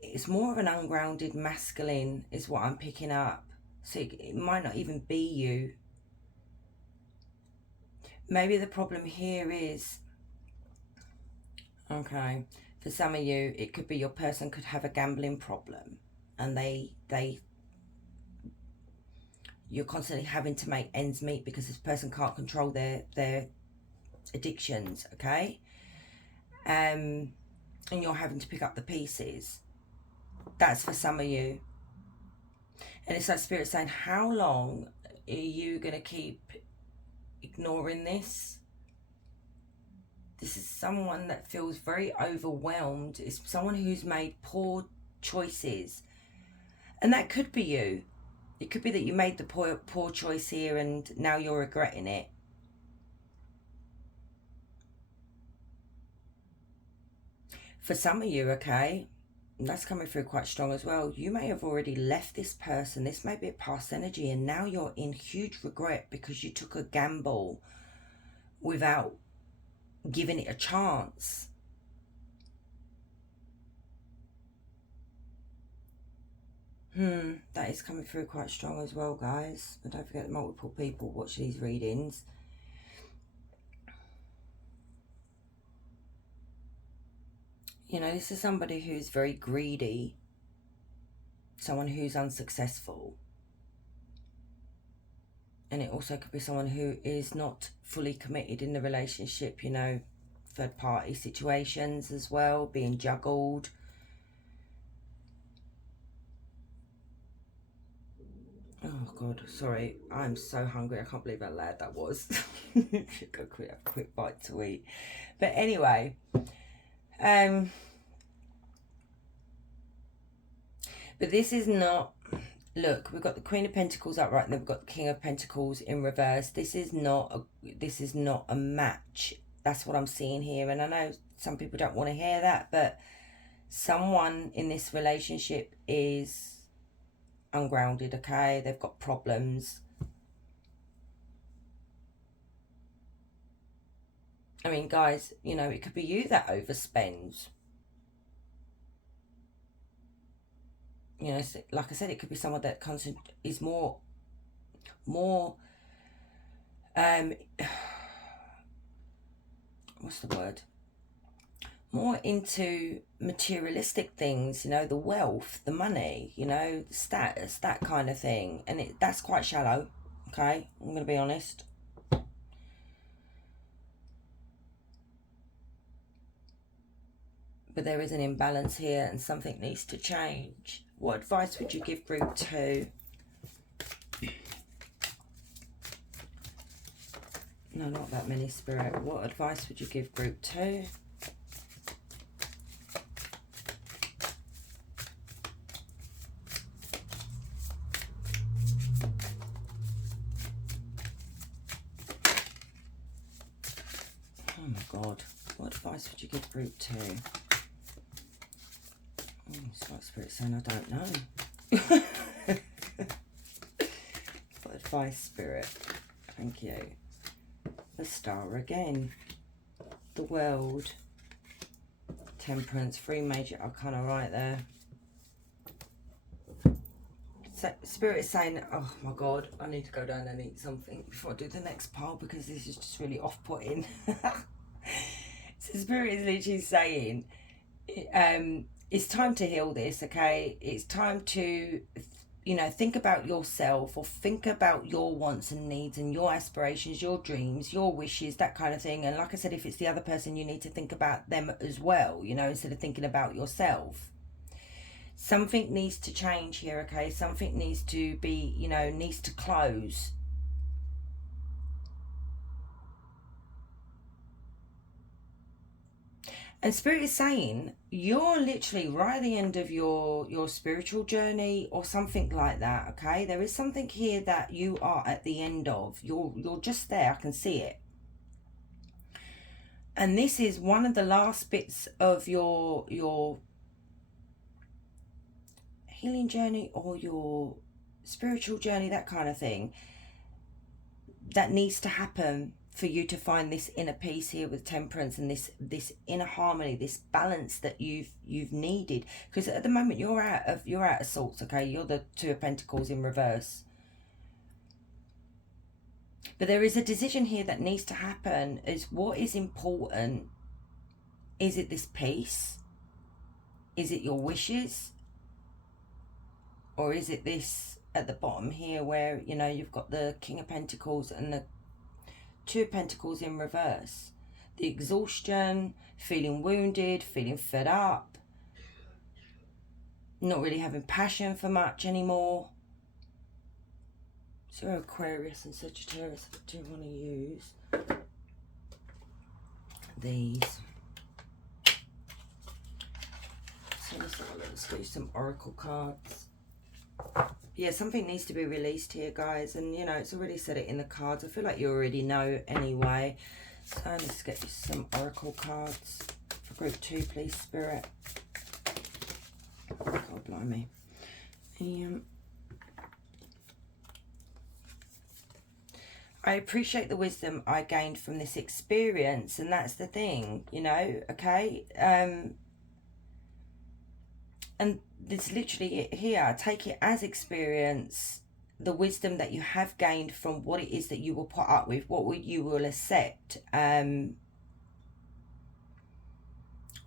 it's more of an ungrounded masculine is what I'm picking up. So it might not even be you. Maybe the problem here is, okay, for some of you, it could be your person could have a gambling problem, and you're constantly having to make ends meet because this person can't control their addictions, okay? And you're having to pick up the pieces. That's for some of you. And it's that Spirit saying, how long are you going to keep ignoring this? This is someone that feels very overwhelmed. It's someone who's made poor choices. And that could be you. It could be that you made the poor choice here and now you're regretting it. For some of you, okay, and that's coming through quite strong as well, you may have already left this person. This may be a past energy, and now you're in huge regret because you took a gamble without giving it a chance. That is coming through quite strong as well, guys. And don't forget, multiple people watch these readings. This is somebody who's very greedy, someone who's unsuccessful. And it also could be someone who is not fully committed in the relationship, third party situations as well, being juggled. Oh God, sorry. I'm so hungry. I can't believe how loud that was. Should go quick, have a quick bite to eat. But anyway, but this is not. Look, we've got the Queen of Pentacles upright, and then we've got the King of Pentacles in reverse. This is not a match. That's what I'm seeing here, and I know some people don't want to hear that, but someone in this relationship is ungrounded, okay? They've got problems. I mean, guys, you know, it could be you that overspends. You know, like I said, it could be someone that is more, what's the word? More into materialistic things, you know, the wealth, the money, you know, the status, that kind of thing. And that's quite shallow, okay? I'm going to be honest. But there is an imbalance here and something needs to change. What advice would you give group 2? No, not that many, Spirit. What advice would you give group 2? Oh my God. What advice would you give group 2? Oh, it's like Spirit saying, I don't know. What advice, Spirit? Thank you. The Star again. The World. Temperance. 3 major arcana right there. So, Spirit is saying, oh my God, I need to go down and eat something before I do the next pile because this is just really off-putting. So Spirit is literally saying, it's time to heal this, okay? It's time to, you know, think about yourself or think about your wants and needs and your aspirations, your dreams, your wishes, that kind of thing. And like I said, if it's the other person, you need to think about them as well, you know, instead of thinking about yourself. Something needs to change here, okay? Something needs to be, you know, needs to close. And Spirit is saying you're literally right at the end of your spiritual journey or something like that, okay? There is something here that you are at the end of. You're just there. I can see it. And this is one of the last bits of your healing journey or your spiritual journey, that kind of thing, that needs to happen for you to find this inner peace here with Temperance and this inner harmony, this balance that you've needed. Because at the moment you're out of sorts, okay? You're the 2 of Pentacles in reverse. But there is a decision here that needs to happen. Is what is important? Is it this peace? Is it your wishes? Or is it this at the bottom here where, you know, you've got the King of Pentacles and the 2 of Pentacles in reverse? The exhaustion, feeling wounded, feeling fed up, not really having passion for much anymore. So Aquarius and Sagittarius, I do want to use these. So let's do some oracle cards. Yeah, something needs to be released here, guys. And, you know, it's already said it in the cards. I feel like you already know anyway. So let's get you some oracle cards for group 2, please, Spirit. God blimey. I appreciate the wisdom I gained from this experience. And that's the thing, you know, okay? And it's literally it here. Take it as experience, the wisdom that you have gained from what it is that you will put up with, what you will accept.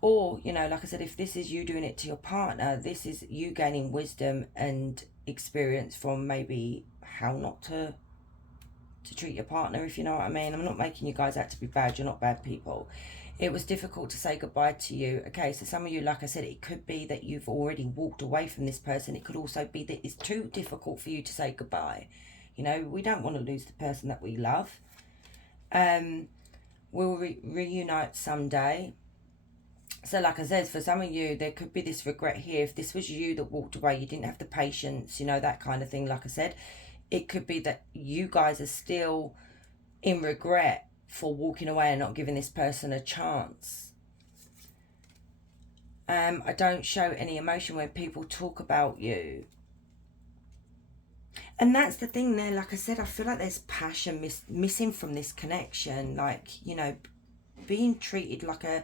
Or, you know, like I said, if this is you doing it to your partner, this is you gaining wisdom and experience from maybe how not to to treat your partner, if you know what I mean. I'm not making you guys out to be bad. You're not bad people. It was difficult to say goodbye to you. Okay, so some of you, like I said, it could be that you've already walked away from this person. It could also be that it's too difficult for you to say goodbye. You know, we don't want to lose the person that we love. We'll reunite someday. So like I said, for some of you, there could be this regret here. If this was you that walked away, you didn't have the patience, you know, that kind of thing. Like I said, it could be that you guys are still in regret for walking away and not giving this person a chance. I don't show any emotion when people talk about you. And that's the thing there. Like I said, I feel like there's passion missing from this connection. Like, you know, being treated like a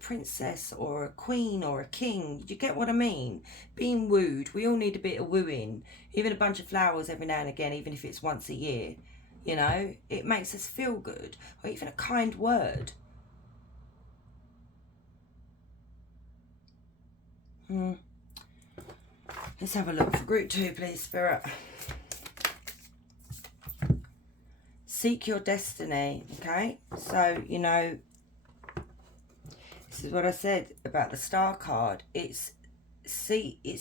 princess or a queen or a king. You get what I mean? Being wooed. We all need a bit of wooing. Even a bunch of flowers every now and again, even if it's once a year. You know, it makes us feel good. Or even a kind word. Let's have a look for group 2, please, Spirit. Seek your destiny, okay? So, you know, this is what I said about the Star card. It's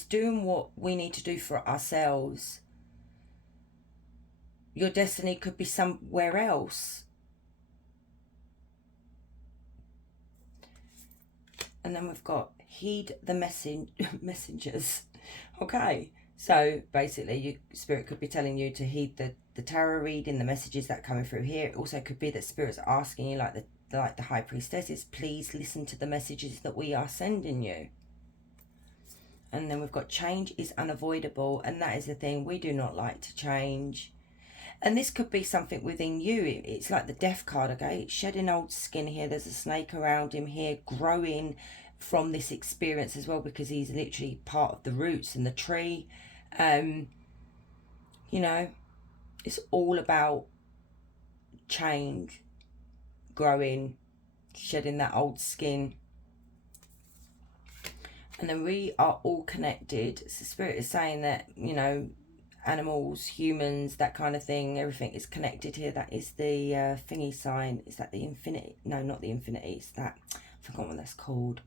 doing what we need to do for ourselves. Your destiny could be somewhere else. And then we've got heed the messengers. Okay. So basically, your spirit could be telling you to heed the tarot reading, the messages that are coming through here. It also could be that spirit's asking you, like the high priestesses, please listen to the messages that we are sending you. And then we've got change is unavoidable, and that is the thing. We do not like to change. And this could be something within you. It's like the death card, okay? It's shedding old skin here. There's a snake around him here, growing from this experience as well, because he's literally part of the roots and the tree. You know, it's all about change, growing, shedding that old skin. And then we are all connected. So Spirit is saying that, you know, animals, humans, that kind of thing, everything is connected here. That is the thingy sign. Is that the infinity? No, not the infinity. It's that, I forgot what that's called.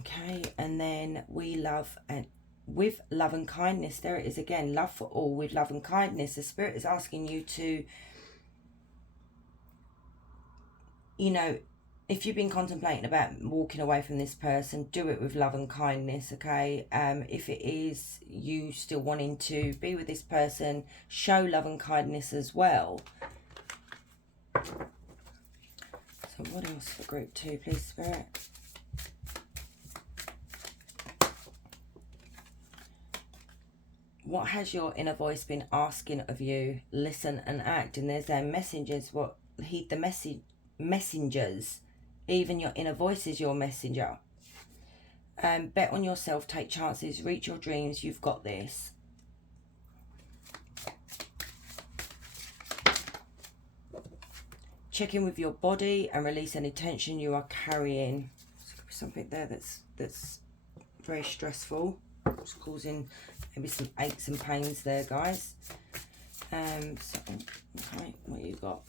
Okay, and then we love, and with love and kindness, there it is again, love for all with love and kindness. The Spirit is asking you to, you know, if you've been contemplating about walking away from this person, do it with love and kindness, okay? If it is you still wanting to be with this person, show love and kindness as well. So what else for group 2, please, Spirit? What has your inner voice been asking of you? Listen and act. And there's their messengers. What? Heed the messengers. Even your inner voice is your messenger. Bet on yourself. Take chances. Reach your dreams. You've got this. Check in with your body and release any tension you are carrying. There could be something there that's very stressful. It's causing maybe some aches and pains there, guys. So, okay, what you got?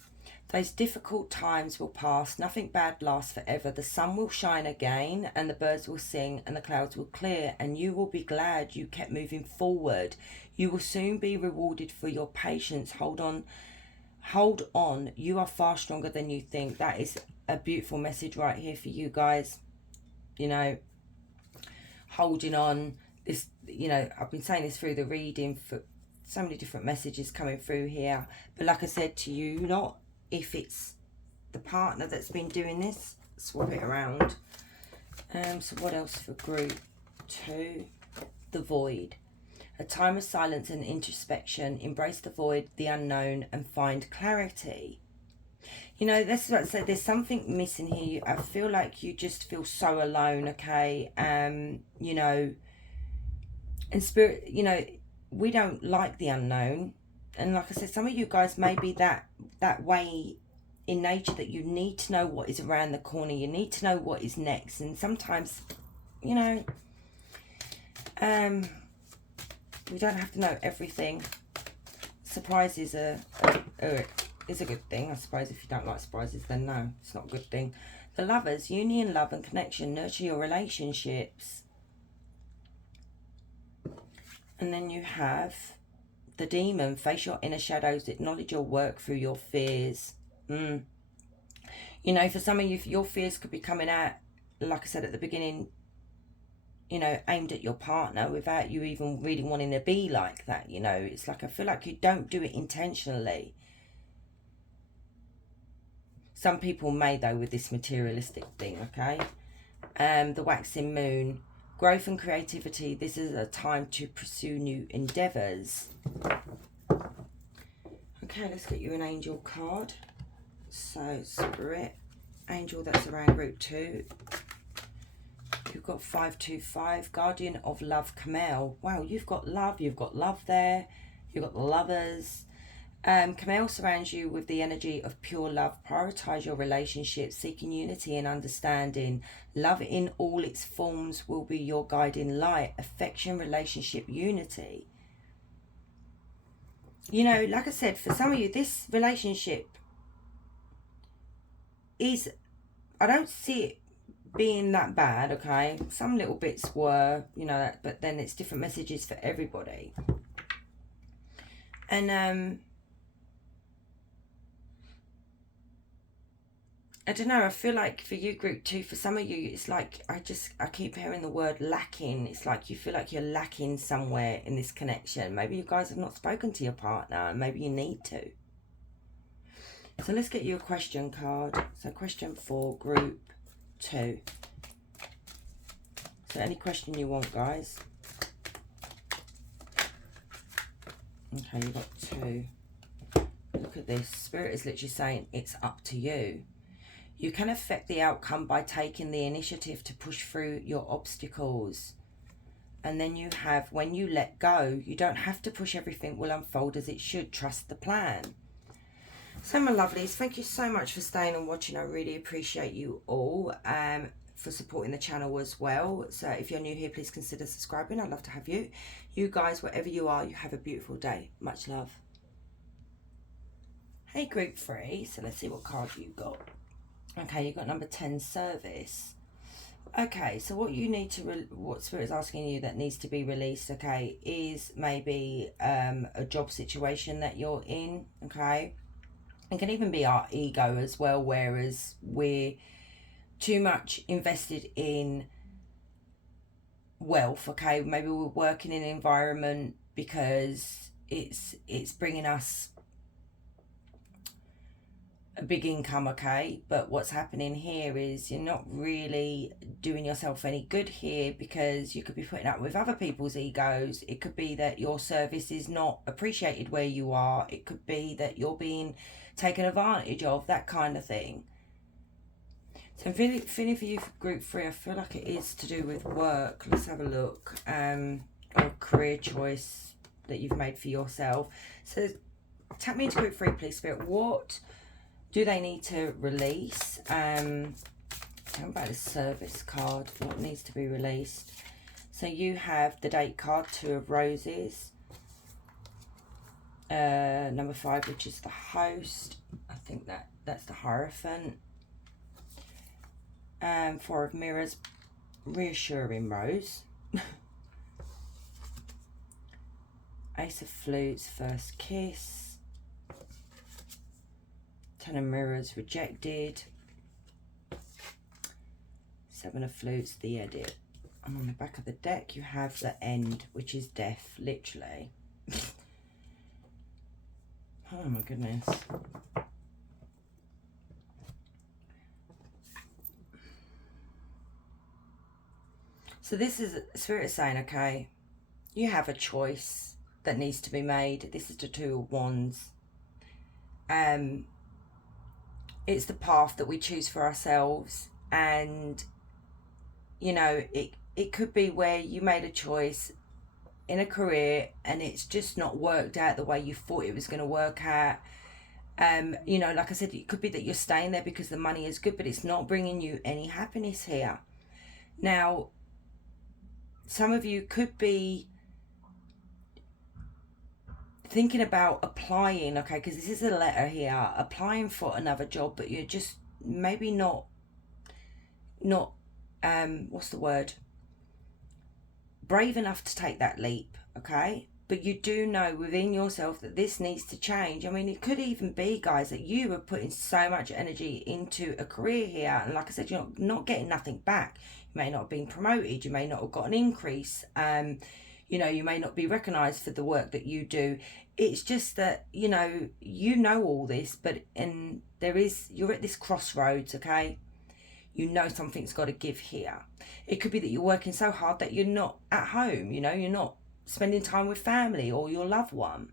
Those difficult times will pass. Nothing bad lasts forever. The sun will shine again, and the birds will sing, and the clouds will clear, and you will be glad you kept moving forward. You will soon be rewarded for your patience. Hold on. Hold on. You are far stronger than you think. That is a beautiful message right here for you guys. You know, holding on. This, you know, I've been saying this through the reading, for so many different messages coming through here. But like I said to you, not if it's the partner that's been doing this, swap it around. So what else for group 2? The void. A time of silence and introspection. Embrace the void, the unknown, and find clarity. You know, that's what I said. There's something missing here. I feel like you just feel so alone, okay? You know, and Spirit, you know, we don't like the unknown. And like I said, some of you guys may be that way in nature, that you need to know what is around the corner. You need to know what is next. And sometimes, you know, we don't have to know everything. Surprises are is a good thing. I suppose if you don't like surprises, then no, it's not a good thing. The Lovers, union, love and connection. Nurture your relationships. And then you have the Demon. Face your inner shadows. Acknowledge your work through your fears. You know, for some of you, your fears could be coming out, like I said at the beginning, you know, aimed at your partner without you even really wanting to be like that. You know, it's like I feel like you don't do it intentionally. Some people may, though, with this materialistic thing, okay? The Waxing Moon. Growth and creativity. This is a time to pursue new endeavours. Okay, let's get you an angel card. So, Spirit. Angel that's around group 2. You've got 525. Guardian of Love, Kamel. Wow, you've got love. You've got love there. You've got the Lovers. Kamel surrounds you with the energy of pure love. Prioritize your relationships, seeking unity and understanding. Love in all its forms will be your guiding light. Affection, relationship, unity. You know, like I said, for some of you, this relationship is, I don't see it being that bad, okay? Some little bits were, you know, but then it's different messages for everybody. And, I don't know, I feel like for you, group 2, for some of you, it's like, I keep hearing the word lacking. It's like you feel like you're lacking somewhere in this connection. Maybe you guys have not spoken to your partner, and maybe you need to. So let's get you a question card. So question 4, group 2. So any question you want, guys. Okay, you've got 2. Look at this. Spirit is literally saying it's up to you. You can affect the outcome by taking the initiative to push through your obstacles. And then you have, when you let go, you don't have to push. Everything will unfold as it should. Trust the plan. So my lovelies, thank you so much for staying and watching. I really appreciate you all, for supporting the channel as well. So if you're new here, please consider subscribing. I'd love to have you. You guys, wherever you are, you have a beautiful day. Much love. Hey, group 3. So let's see what card you got. Okay, you got number 10, service. Okay, so what you need to, what Spirit is asking you that needs to be released, okay, is maybe a job situation that you're in, okay? It can even be our ego as well, whereas we're too much invested in wealth, okay? Maybe we're working in an environment because it's bringing us a big income, okay? But what's happening here is you're not really doing yourself any good here, because you could be putting up with other people's egos. It could be that your service is not appreciated where you are. It could be that you're being taken advantage of, that kind of thing. So I'm feeling for you for group 3, I feel like it is to do with work. Let's have a look. Or career choice that you've made for yourself. So tap me into group 3, please, Spirit. What do they need to release? How about the service card? What needs to be released? So you have the date card, 2 of Roses. Number 5, which is the Host. I think that's the Hierophant. 4 of Mirrors, Reassuring Rose. Ace of Flutes, First Kiss. 10 of Mirrors, Rejected. 7 of Flutes, The Edit. And on the back of the deck you have the End, which is death, literally. Oh my goodness. So this is, Spirit is saying, okay, you have a choice that needs to be made. This is the 2 of Wands. It's the path that we choose for ourselves, and you know, it could be where you made a choice in a career and it's just not worked out the way you thought it was going to work out. You know, like I said, it could be that you're staying there because the money is good, but it's not bringing you any happiness here. Now, some of you could be thinking about applying, okay, because this is a letter here, applying for another job, but you're just maybe not, what's the word? Brave enough to take that leap, okay? But you do know within yourself that this needs to change. I mean, it could even be, guys, that you were putting so much energy into a career here, and like I said, you're not getting nothing back. You may not have been promoted, you may not have got an increase, you know, you may not be recognised for the work that you do. It's just that, you know all this, but you're at this crossroads, okay? You know something's got to give here. It could be that you're working so hard that you're not at home, you know, you're not spending time with family or your loved one.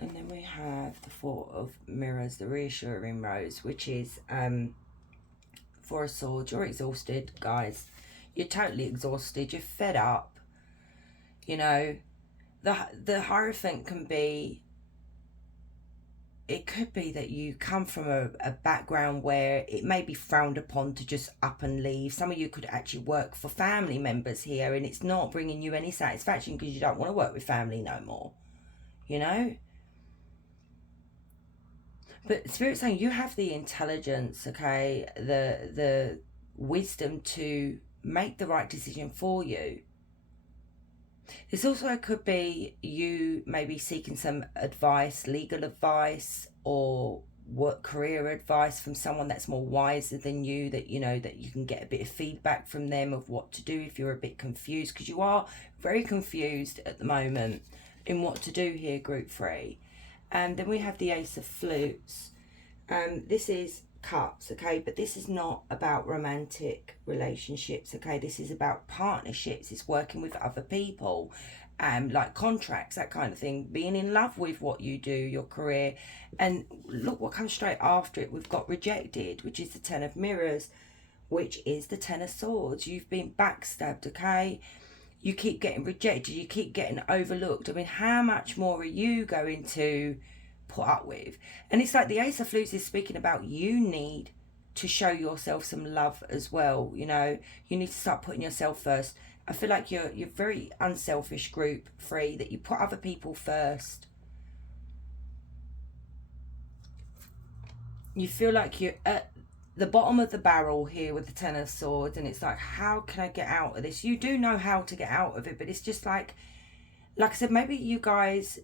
And then we have the Four of Mirrors, the reassuring rose, which is Four of Swords. You're exhausted, guys. You're totally exhausted. You're fed up. You know, the Hierophant can be, it could be that you come from a background where it may be frowned upon to just up and leave. Some of you could actually work for family members here, and it's not bringing you any satisfaction because you don't want to work with family no more, you know. But Spirit's saying you have the intelligence, okay, the wisdom to make the right decision for you. This also could be you maybe seeking some advice, legal advice, or work career advice from someone that's more wiser than you, that you know that you can get a bit of feedback from them of what to do if you're a bit confused, because you are very confused at the moment in what to do here, group 3. And then we have the Ace of Flutes. This is Cups, okay, but this is not about romantic relationships, okay. This is about partnerships. It's working with other people, like contracts, that kind of thing, being in love with what you do, your career. And look what comes straight after it. We've got Rejected, which is the Ten of Mirrors, which is the Ten of Swords. You've been backstabbed, okay. You keep getting rejected, you keep getting overlooked. I mean, how much more are you going to put up with? And it's like the Ace of Flutes is speaking about you need to show yourself some love as well. You know, you need to start putting yourself first. I feel like you're very unselfish, group 3, that you put other people first. You feel like you're at the bottom of the barrel here with the Ten of Swords, and it's like, how can I get out of this? You do know how to get out of it, but it's just like I said, maybe you guys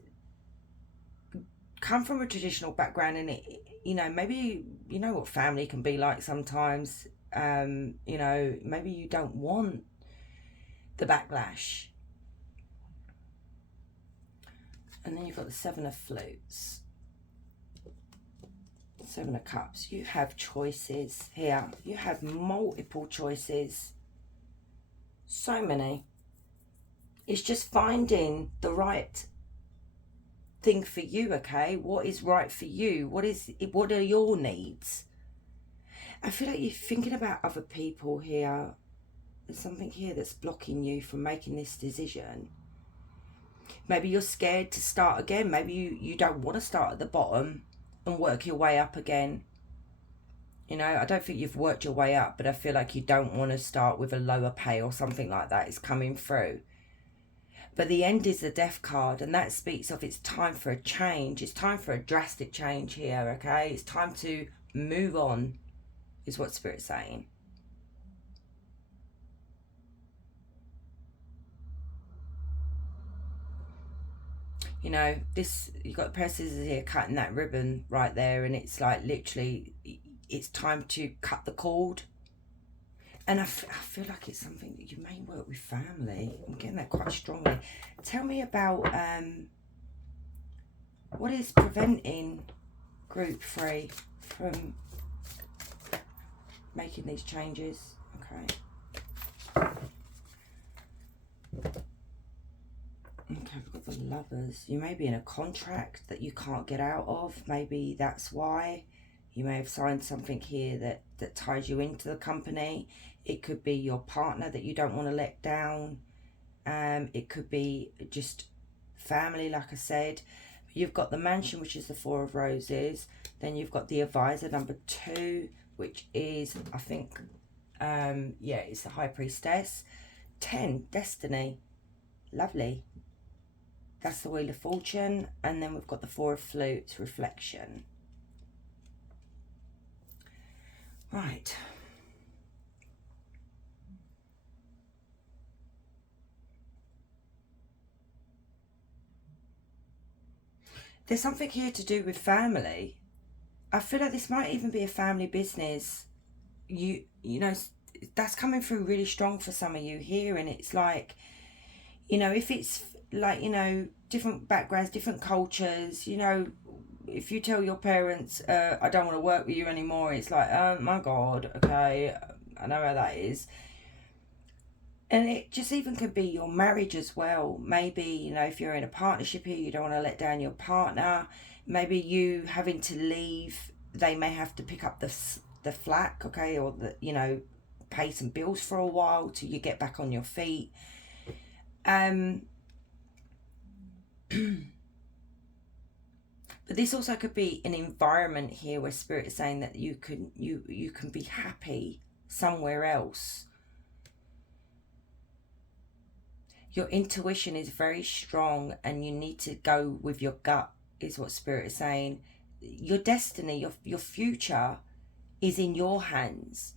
come from a traditional background, and it, you know, maybe you know what family can be like sometimes. You know, maybe you don't want the backlash. And then you've got the Seven of Flutes, Seven of Cups. You have choices here. You have multiple choices. So many. It's just finding the right thing for you, okay? What is right for you? What are your needs? I feel like you're thinking about other people here. There's something here that's blocking you from making this decision. Maybe you're scared to start again. Maybe you don't want to start at the bottom and work your way up again. You know, I don't think you've worked your way up, but I feel like you don't want to start with a lower pay or something like that. It's coming through. But the End is the Death card, and that speaks of it's time for a change. It's time for a drastic change here, okay? It's time to move on, is what Spirit's saying. You know, this, you've got the pair of scissors here cutting that ribbon right there, and it's like literally, it's time to cut the cord. And I feel like it's something that you may work with family. I'm getting that quite strongly. Tell me about what is preventing group 3 from making these changes. Okay. Okay, we've got the Lovers. You may be in a contract that you can't get out of. Maybe that's why. You may have signed something here that ties you into the company. It could be your partner that you don't want to let down. It could be just family, like I said. You've got the Mansion, which is the Four of Roses. Then you've got the Advisor number 2, which is, I think, Yeah, it's the High Priestess. 10, Destiny. Lovely. That's the Wheel of Fortune. And then we've got the Four of Flutes, Reflection. Right. There's something here to do with family. I feel like this might even be a family business. You know, that's coming through really strong for some of you here. And it's like, you know, if it's like, you know, different backgrounds, different cultures, you know, if you tell your parents, I don't want to work with you anymore, it's like, oh my God, okay, I know how that is. And it just even could be your marriage as well. Maybe, you know, if you're in a partnership here, you don't want to let down your partner. Maybe you having to leave, they may have to pick up the slack, okay, or the, you know, pay some bills for a while till you get back on your feet. But this also could be an environment here where Spirit is saying that you can be happy somewhere else. Your intuition is very strong and you need to go with your gut, is what Spirit is saying. Your destiny, your future is in your hands.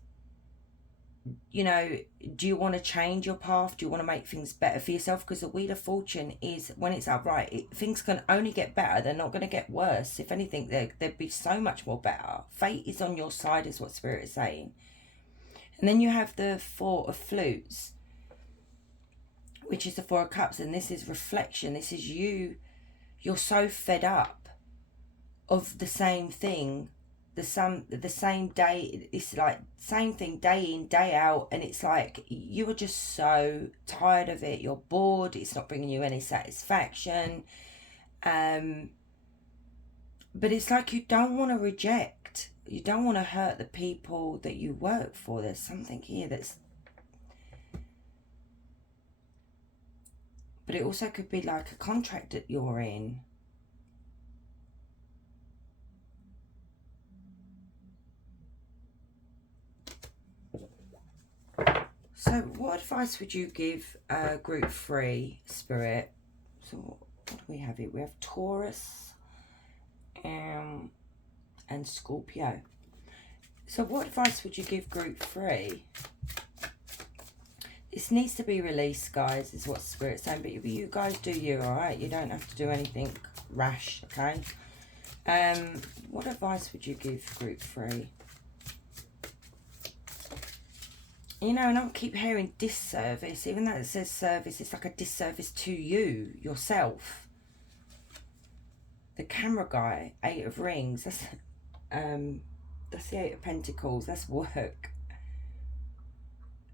You know, do you want to change your path? Do you want to make things better for yourself? Because the Wheel of Fortune is, when it's upright, things can only get better. They're not going to get worse. If anything, they'd be so much more better. Fate is on your side, is what Spirit is saying. And then you have the Four of Flutes, which is the Four of Cups. And this is reflection. This is you. You're so fed up of the same thing. The same day, it's like same thing day in, day out, and it's like you are just so tired of it. You're bored, it's not bringing you any satisfaction. But it's like you don't want to reject, you don't want to hurt the people that you work for. There's something here that's, but it also could be like a contract that you're in. So what advice would you give group 3, Spirit? So what do we have here? We have Taurus and Scorpio. So what advice would you give group 3? This needs to be released, guys, is what Spirit's saying. But you guys do you, alright? You don't have to do anything rash, okay? What advice would you give group 3? You know, and I keep hearing disservice. Even though it says service, it's like a disservice to you, yourself. The camera guy, 8 of Rings. That's the 8 of Pentacles. That's work.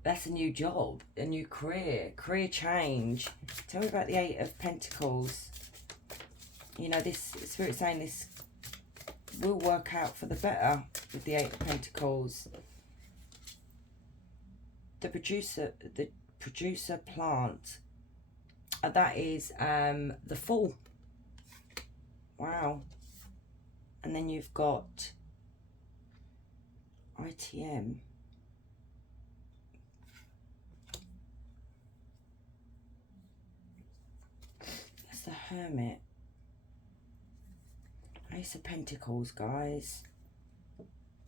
That's a new job, a new career change. Tell me about the 8 of Pentacles. You know, this Spirit saying this will work out for the better with the 8 of Pentacles. The producer plant, that is the Fool. Wow. And then you've got ITM. That's the Hermit. Ace of Pentacles, guys.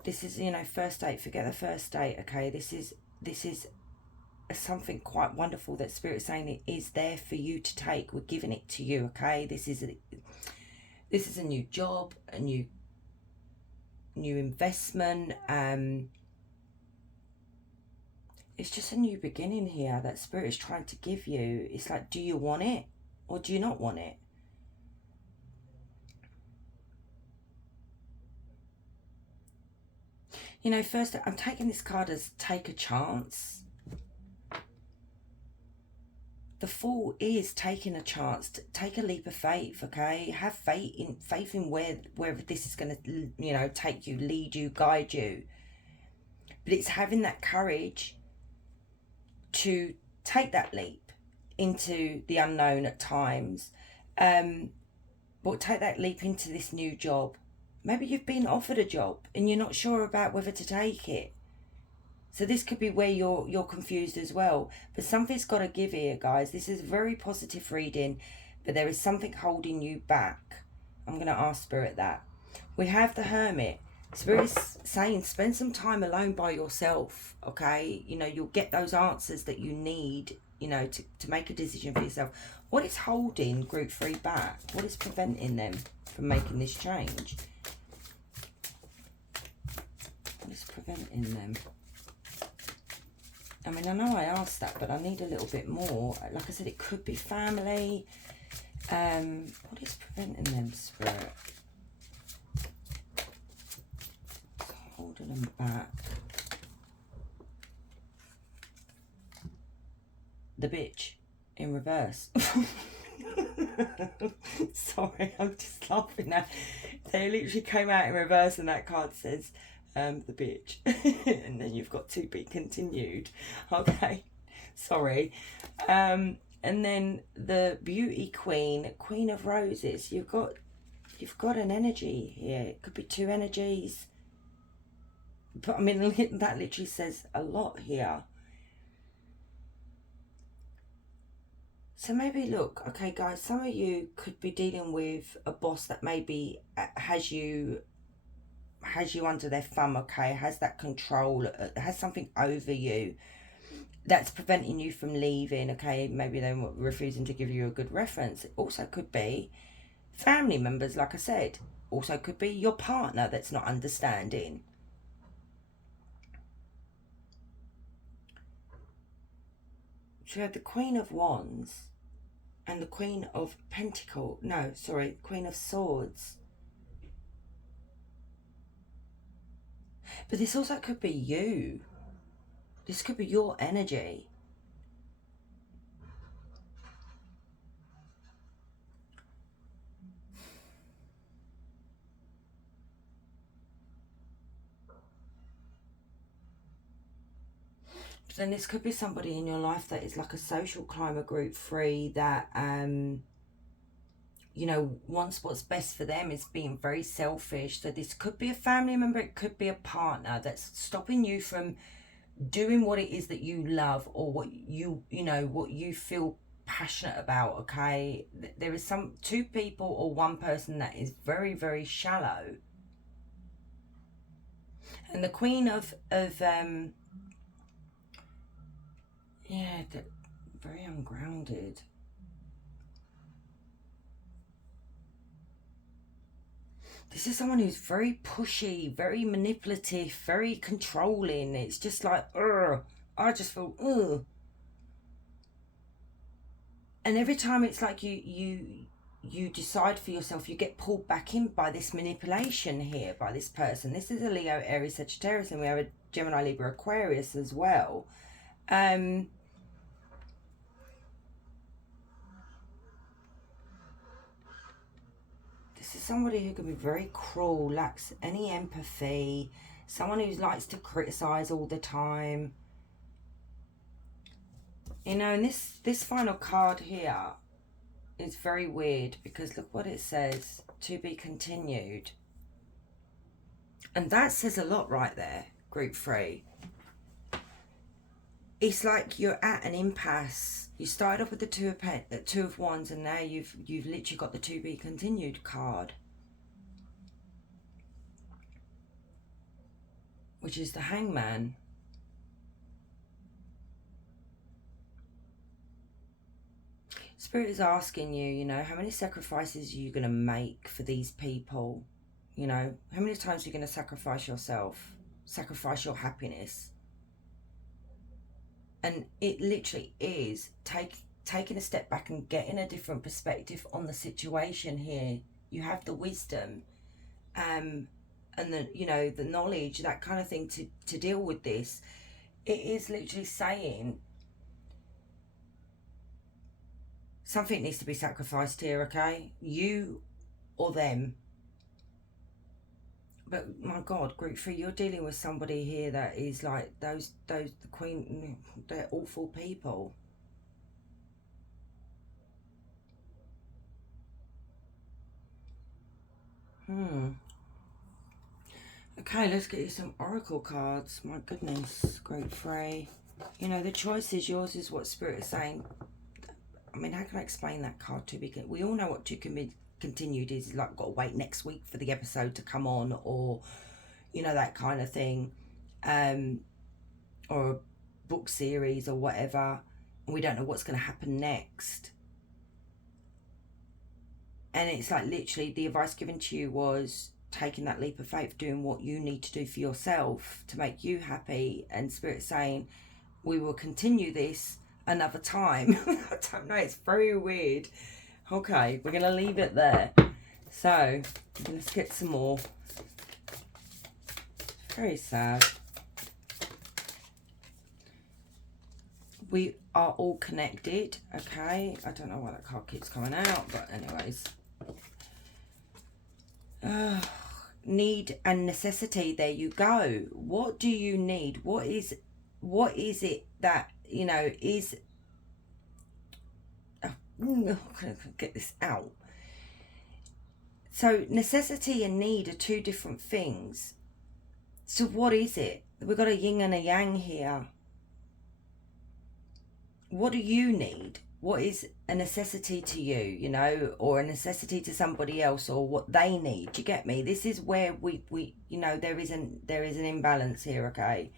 This is, you know, first date. Forget the first date, okay? This is something quite wonderful that Spirit's saying it is there for you to take. We're giving it to you, okay? This is a new job, a new investment. It's just a new beginning here that Spirit is trying to give you. It's like, do you want it or do you not want it? You know, first, I'm taking this card as take a chance. The Fool is taking a chance. To take a leap of faith, okay? Have faith in wherever this is going to, you know, take you, lead you, guide you. But it's having that courage to take that leap into the unknown at times. But take that leap into this new job. Maybe you've been offered a job and you're not sure about whether to take it. So this could be where you're confused as well. But something's got to give here, guys. This is a very positive reading, but there is something holding you back. I'm going to ask Spirit that. We have the Hermit. Spirit is saying spend some time alone by yourself, okay? You know, you'll get those answers that you need, you know, to make a decision for yourself. What is holding Group 3 back? What is preventing them from making this change? What is preventing them? I mean, I know I asked that, but I need a little bit more. Like I said, it could be family. What is preventing them, Spirit? It's holding them back. The bitch in reverse. Sorry, I'm just laughing now. They literally came out in reverse and that card says the bitch. And then you've got to be continued. Okay, sorry. And then the beauty queen, Queen of Roses. You've got an energy here. It could be two energies. But I mean, that literally says a lot here. So maybe, look, okay, guys, some of you could be dealing with a boss that maybe has you under their thumb, okay, has that control, has something over you that's preventing you from leaving, okay? Maybe they're refusing to give you a good reference. It also could be family members, like I said. Also could be your partner that's not understanding. So you have the Queen of Wands and the Queen of Pentacles. No, sorry, Queen of Swords. But this also could be you. This could be your energy. But then this could be somebody in your life that is like a social climber, Group 3, that you know, wants what's best for them, is being very selfish. So this could be a family member, it could be a partner that's stopping you from doing what it is that you love, or what you know, what you feel passionate about, okay? There is two people or one person that is very, very shallow. And the Queen of yeah, very ungrounded. This is someone who's very pushy, very manipulative, very controlling. It's just like, I just feel, and every time it's like you decide for yourself, you get pulled back in by this manipulation here, by this person. This is a Leo, Aries, Sagittarius, and we have a Gemini, Libra, Aquarius as well. This is somebody who can be very cruel, lacks any empathy, someone who likes to criticize all the time. You know, and this final card here is very weird, because look what it says: to be continued. And that says a lot right there, Group 3. It's like you're at an impasse. You started off with the Two of Wands, and now you've literally got the to be continued card, which is the Hangman. Spirit is asking you, you know, how many sacrifices are you going to make for these people? You know, how many times are you going to sacrifice yourself, sacrifice your happiness? And it literally is taking a step back and getting a different perspective on the situation here. You have the wisdom and the, you know, the knowledge, that kind of thing, to deal with this. It is literally saying something needs to be sacrificed here, okay? You or them. But my God, Group 3, you're dealing with somebody here that is like the Queen, they're awful people. Okay, let's get you some oracle cards. My goodness, group 3. You know, the choice is yours, is what Spirit is saying. I mean, how can I explain that card to be? We all know what to be continued is, like, got to wait next week for the episode to come on, or, you know, that kind of thing. Or a book series or whatever. And we don't know what's going to happen next. And it's like, literally, the advice given to you was taking that leap of faith, doing what you need to do for yourself to make you happy. And Spirit saying, we will continue this another time. I don't know, it's very weird. Okay, we're going to leave it there. So, let's get some more. Very sad. We are all connected, okay? I don't know why that card keeps coming out, but anyways. Need and necessity, there you go. What do you need? What is it that, you know, is... Oh, I'm gonna get this out. So necessity and need are two different things. So what is it? We've got a yin and a yang here. What do you need? What is a necessity to you, you know, or a necessity to somebody else, or what they need? Do you get me? This is where we you know, there is an imbalance here, okay?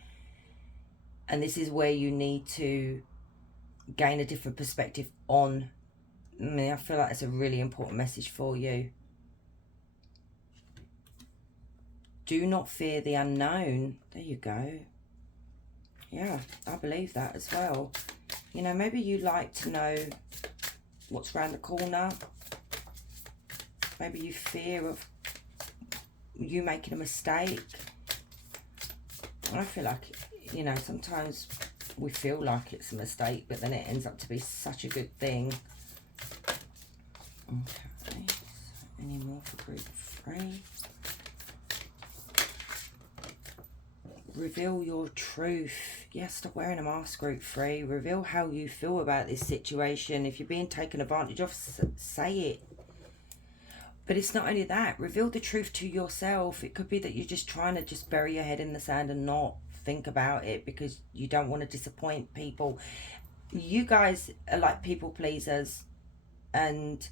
And this is where you need to gain a different perspective on. I mean, I feel like it's a really important message for you. Do not fear the unknown. There you go. Yeah, I believe that as well. You know, maybe you like to know what's around the corner. Maybe you fear of you making a mistake. And I feel like, you know, sometimes we feel like it's a mistake, but then it ends up to be such a good thing. Okay, so any more for group 3? Reveal your truth. Yes, stop wearing a mask, group 3. Reveal how you feel about this situation. If you're being taken advantage of, say it. But it's not only that. Reveal the truth to yourself. It could be that you're just trying to just bury your head in the sand and not think about it because you don't want to disappoint people. You guys are like people pleasers, and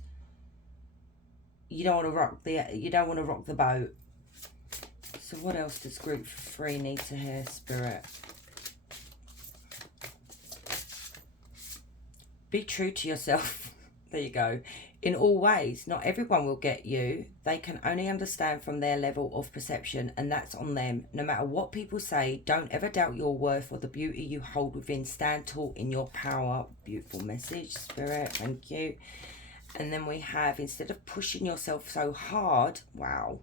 you don't want to rock the boat. So what else does group 3 need to hear, Spirit? Be true to yourself. There you go. In all ways. Not everyone will get you. They can only understand from their level of perception, and that's on them. No matter what people say, don't ever doubt your worth or the beauty you hold within. Stand tall in your power. Beautiful message, Spirit. Thank you. And then we have, instead of pushing yourself so hard, wow,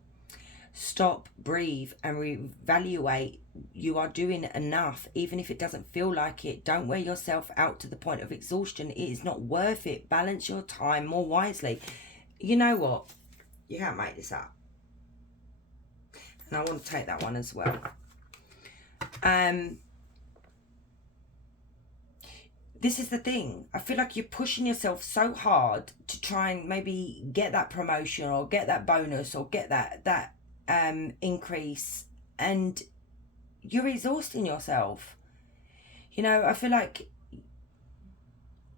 stop, breathe, and reevaluate. You are doing enough, even if it doesn't feel like it. Don't wear yourself out to the point of exhaustion. It is not worth it. Balance your time more wisely. You know what? You can't make this up. And I want to take that one as well. This is the thing. I feel like you're pushing yourself so hard to try and maybe get that promotion or get that bonus or get that increase, and you're exhausting yourself. You know, I feel like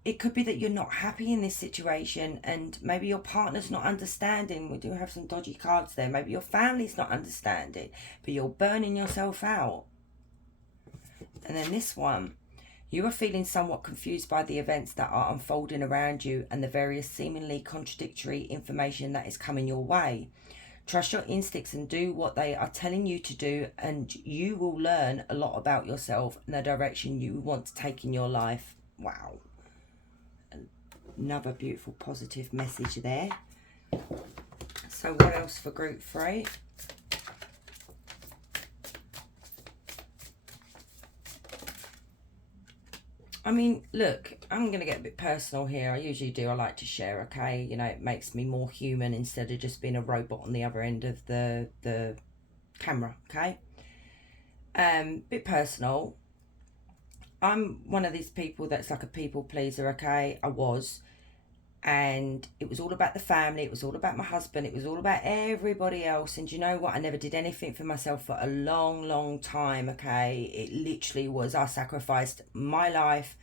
it could be that you're not happy in this situation, and maybe your partner's not understanding. We do have some dodgy cards there. Maybe your family's not understanding, but you're burning yourself out. And then this one, you are feeling somewhat confused by the events that are unfolding around you and the various seemingly contradictory information that is coming your way. Trust your instincts and do what they are telling you to do, and you will learn a lot about yourself and the direction you want to take in your life. Wow. Another beautiful positive message there. So what else for group 3? I mean, look, I'm going to get a bit personal here. I usually do. I like to share, okay? You know, it makes me more human instead of just being a robot on the other end of the camera, okay? Bit personal. I'm one of these people that's like a people pleaser, okay? I was. and it was all about the family, it was all about my husband, it was all about everybody else. And you know what, I never did anything for myself for a long time. Okay, it literally was, I sacrificed my life,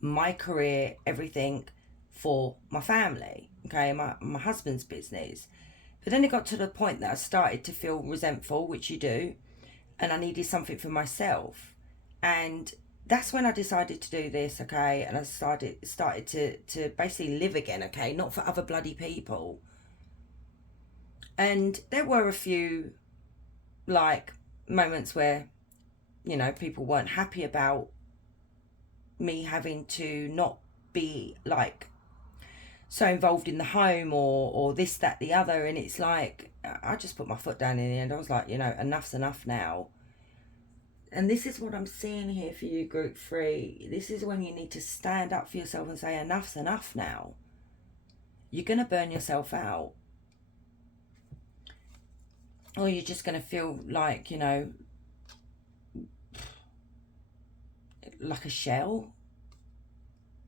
my career, everything for my family, okay, my husband's business. But then it got to the point that I started to feel resentful, which you do, and I needed something for myself. And that's when I decided to do this, okay? And I started to basically live again, okay? Not for other bloody people. And there were a few, like, moments where, you know, people weren't happy about me having to not be, like, so involved in the home or this, that, the other. And it's like, I just put my foot down in the end. I was like, you know, enough's enough now. And this is what I'm seeing here for you, group 3. This is when you need to stand up for yourself and say, enough's enough now. You're going to burn yourself out. Or you're just going to feel like, you know, like a shell.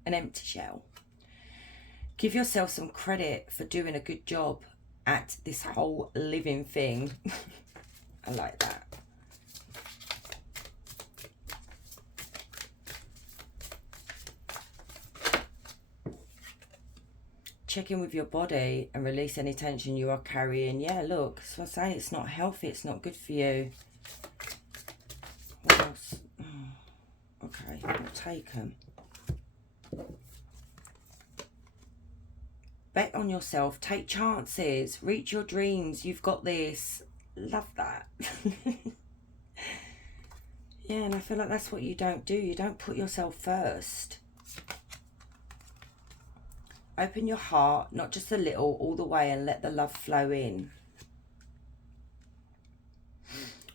An empty shell. Give yourself some credit for doing a good job at this whole living thing. I like that. Check in with your body and release any tension you are carrying. Yeah, look, so I say it's not healthy, it's not good for you. What else? Oh, okay, we'll take them. Bet on yourself, take chances, reach your dreams, you've got this. Love that. Yeah, and I feel like that's what you don't do. You don't put yourself first. Open your heart, not just a little, all the way, and let the love flow in.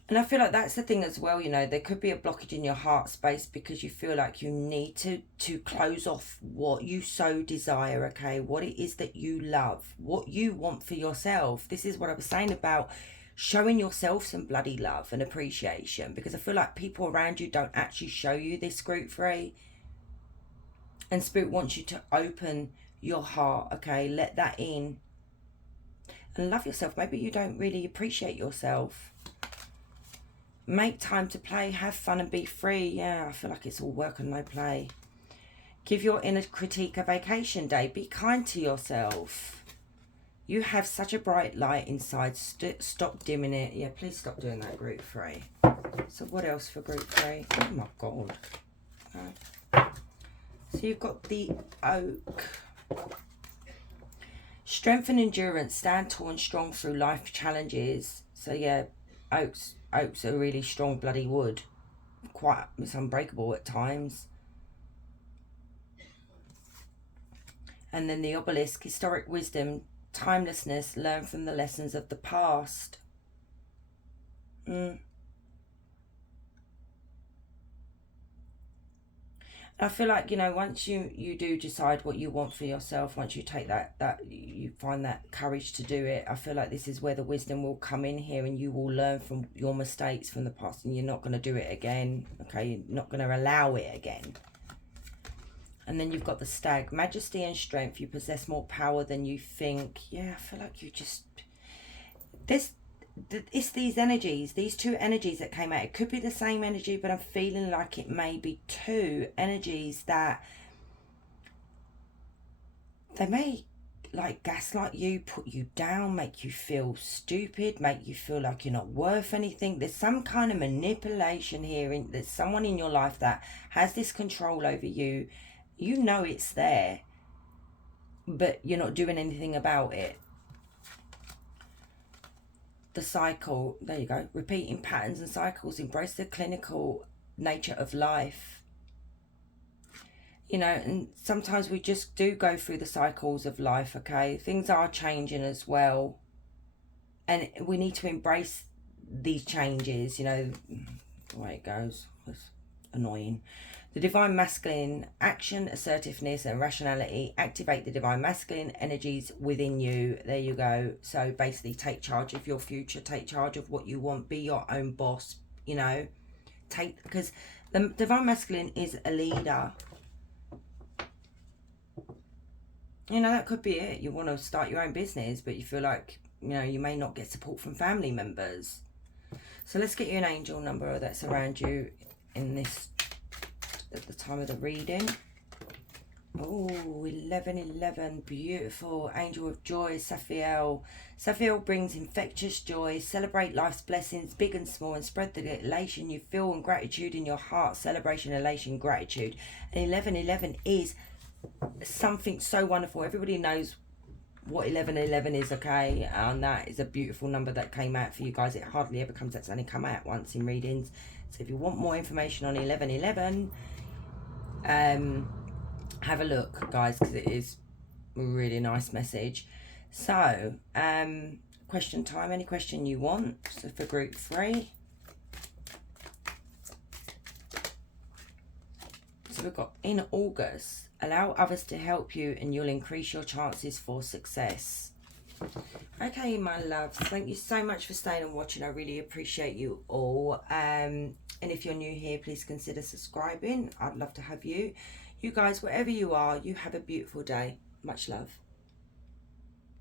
And I feel like that's the thing as well, you know, there could be a blockage in your heart space because you feel like you need to close off what you so desire, okay? What it is that you love, what you want for yourself. This is what I was saying about showing yourself some bloody love and appreciation, because I feel like people around you don't actually show you this, group 3. And Spirit wants you to open your heart, okay? Let that in and love yourself. Maybe you don't really appreciate yourself. Make time to play, have fun and be free. Yeah, I feel like it's all work and no play. Give your inner critique a vacation day. Be kind to yourself. You have such a bright light inside. Stop dimming it. Yeah, please stop doing that, group 3. So what else for group 3? Oh my God. Okay. So you've got the oak. Strength and endurance. Stand tall and strong through life challenges. So yeah, oaks are really strong bloody wood. It's unbreakable at times. And then the obelisk. Historic wisdom. Timelessness. Learn from the lessons of the past. I feel like, you know, once you do decide what you want for yourself, once you take that you find that courage to do it, I feel like this is where the wisdom will come in here, and you will learn from your mistakes from the past, and you're not going to do it again, okay? You're not going to allow it again. And then you've got the stag. Majesty and strength. You possess more power than you think. Yeah, I feel like you just... It's these energies, these 2 energies that came out. It could be the same energy, but I'm feeling like it may be 2 energies that they may like gaslight you, put you down, make you feel stupid, make you feel like you're not worth anything. There's some kind of manipulation here. There's someone in your life that has this control over you. You know it's there, but you're not doing anything about it. The cycle, there you go. Repeating patterns and cycles. Embrace the clinical nature of life. You know, and sometimes we just do go through the cycles of life, okay? Things are changing as well. And we need to embrace these changes, you know, the way it goes. It's annoying. The divine masculine. Action, assertiveness and rationality. Activate the divine masculine energies within you. There you go. So basically take charge of your future. Take charge of what you want. Be your own boss, you know. Because the divine masculine is a leader. You know, that could be it. You want to start your own business, but you feel like, you know, you may not get support from family members. So let's get you an angel number that's around you in this, at the time of the reading. Oh, 1111, beautiful. Angel of joy, Saphiel. Saphiel brings infectious joy. Celebrate life's blessings, big and small, and spread the elation you feel and gratitude in your heart. Celebration, elation, gratitude. And 1111 is something so wonderful. Everybody knows what 1111 is, okay? And that is a beautiful number that came out for you guys. It hardly ever comes out. It's only come out once in readings. So if you want more information on 1111, have a look, guys, because it is a really nice message. So question time, any question you want. So for group 3, so we've got in August, allow others to help you and you'll increase your chances for success. Okay, my loves, thank you so much for staying and watching. I really appreciate you all. And if you're new here, please consider subscribing. I'd love to have you. You guys, wherever you are, you have a beautiful day. Much love.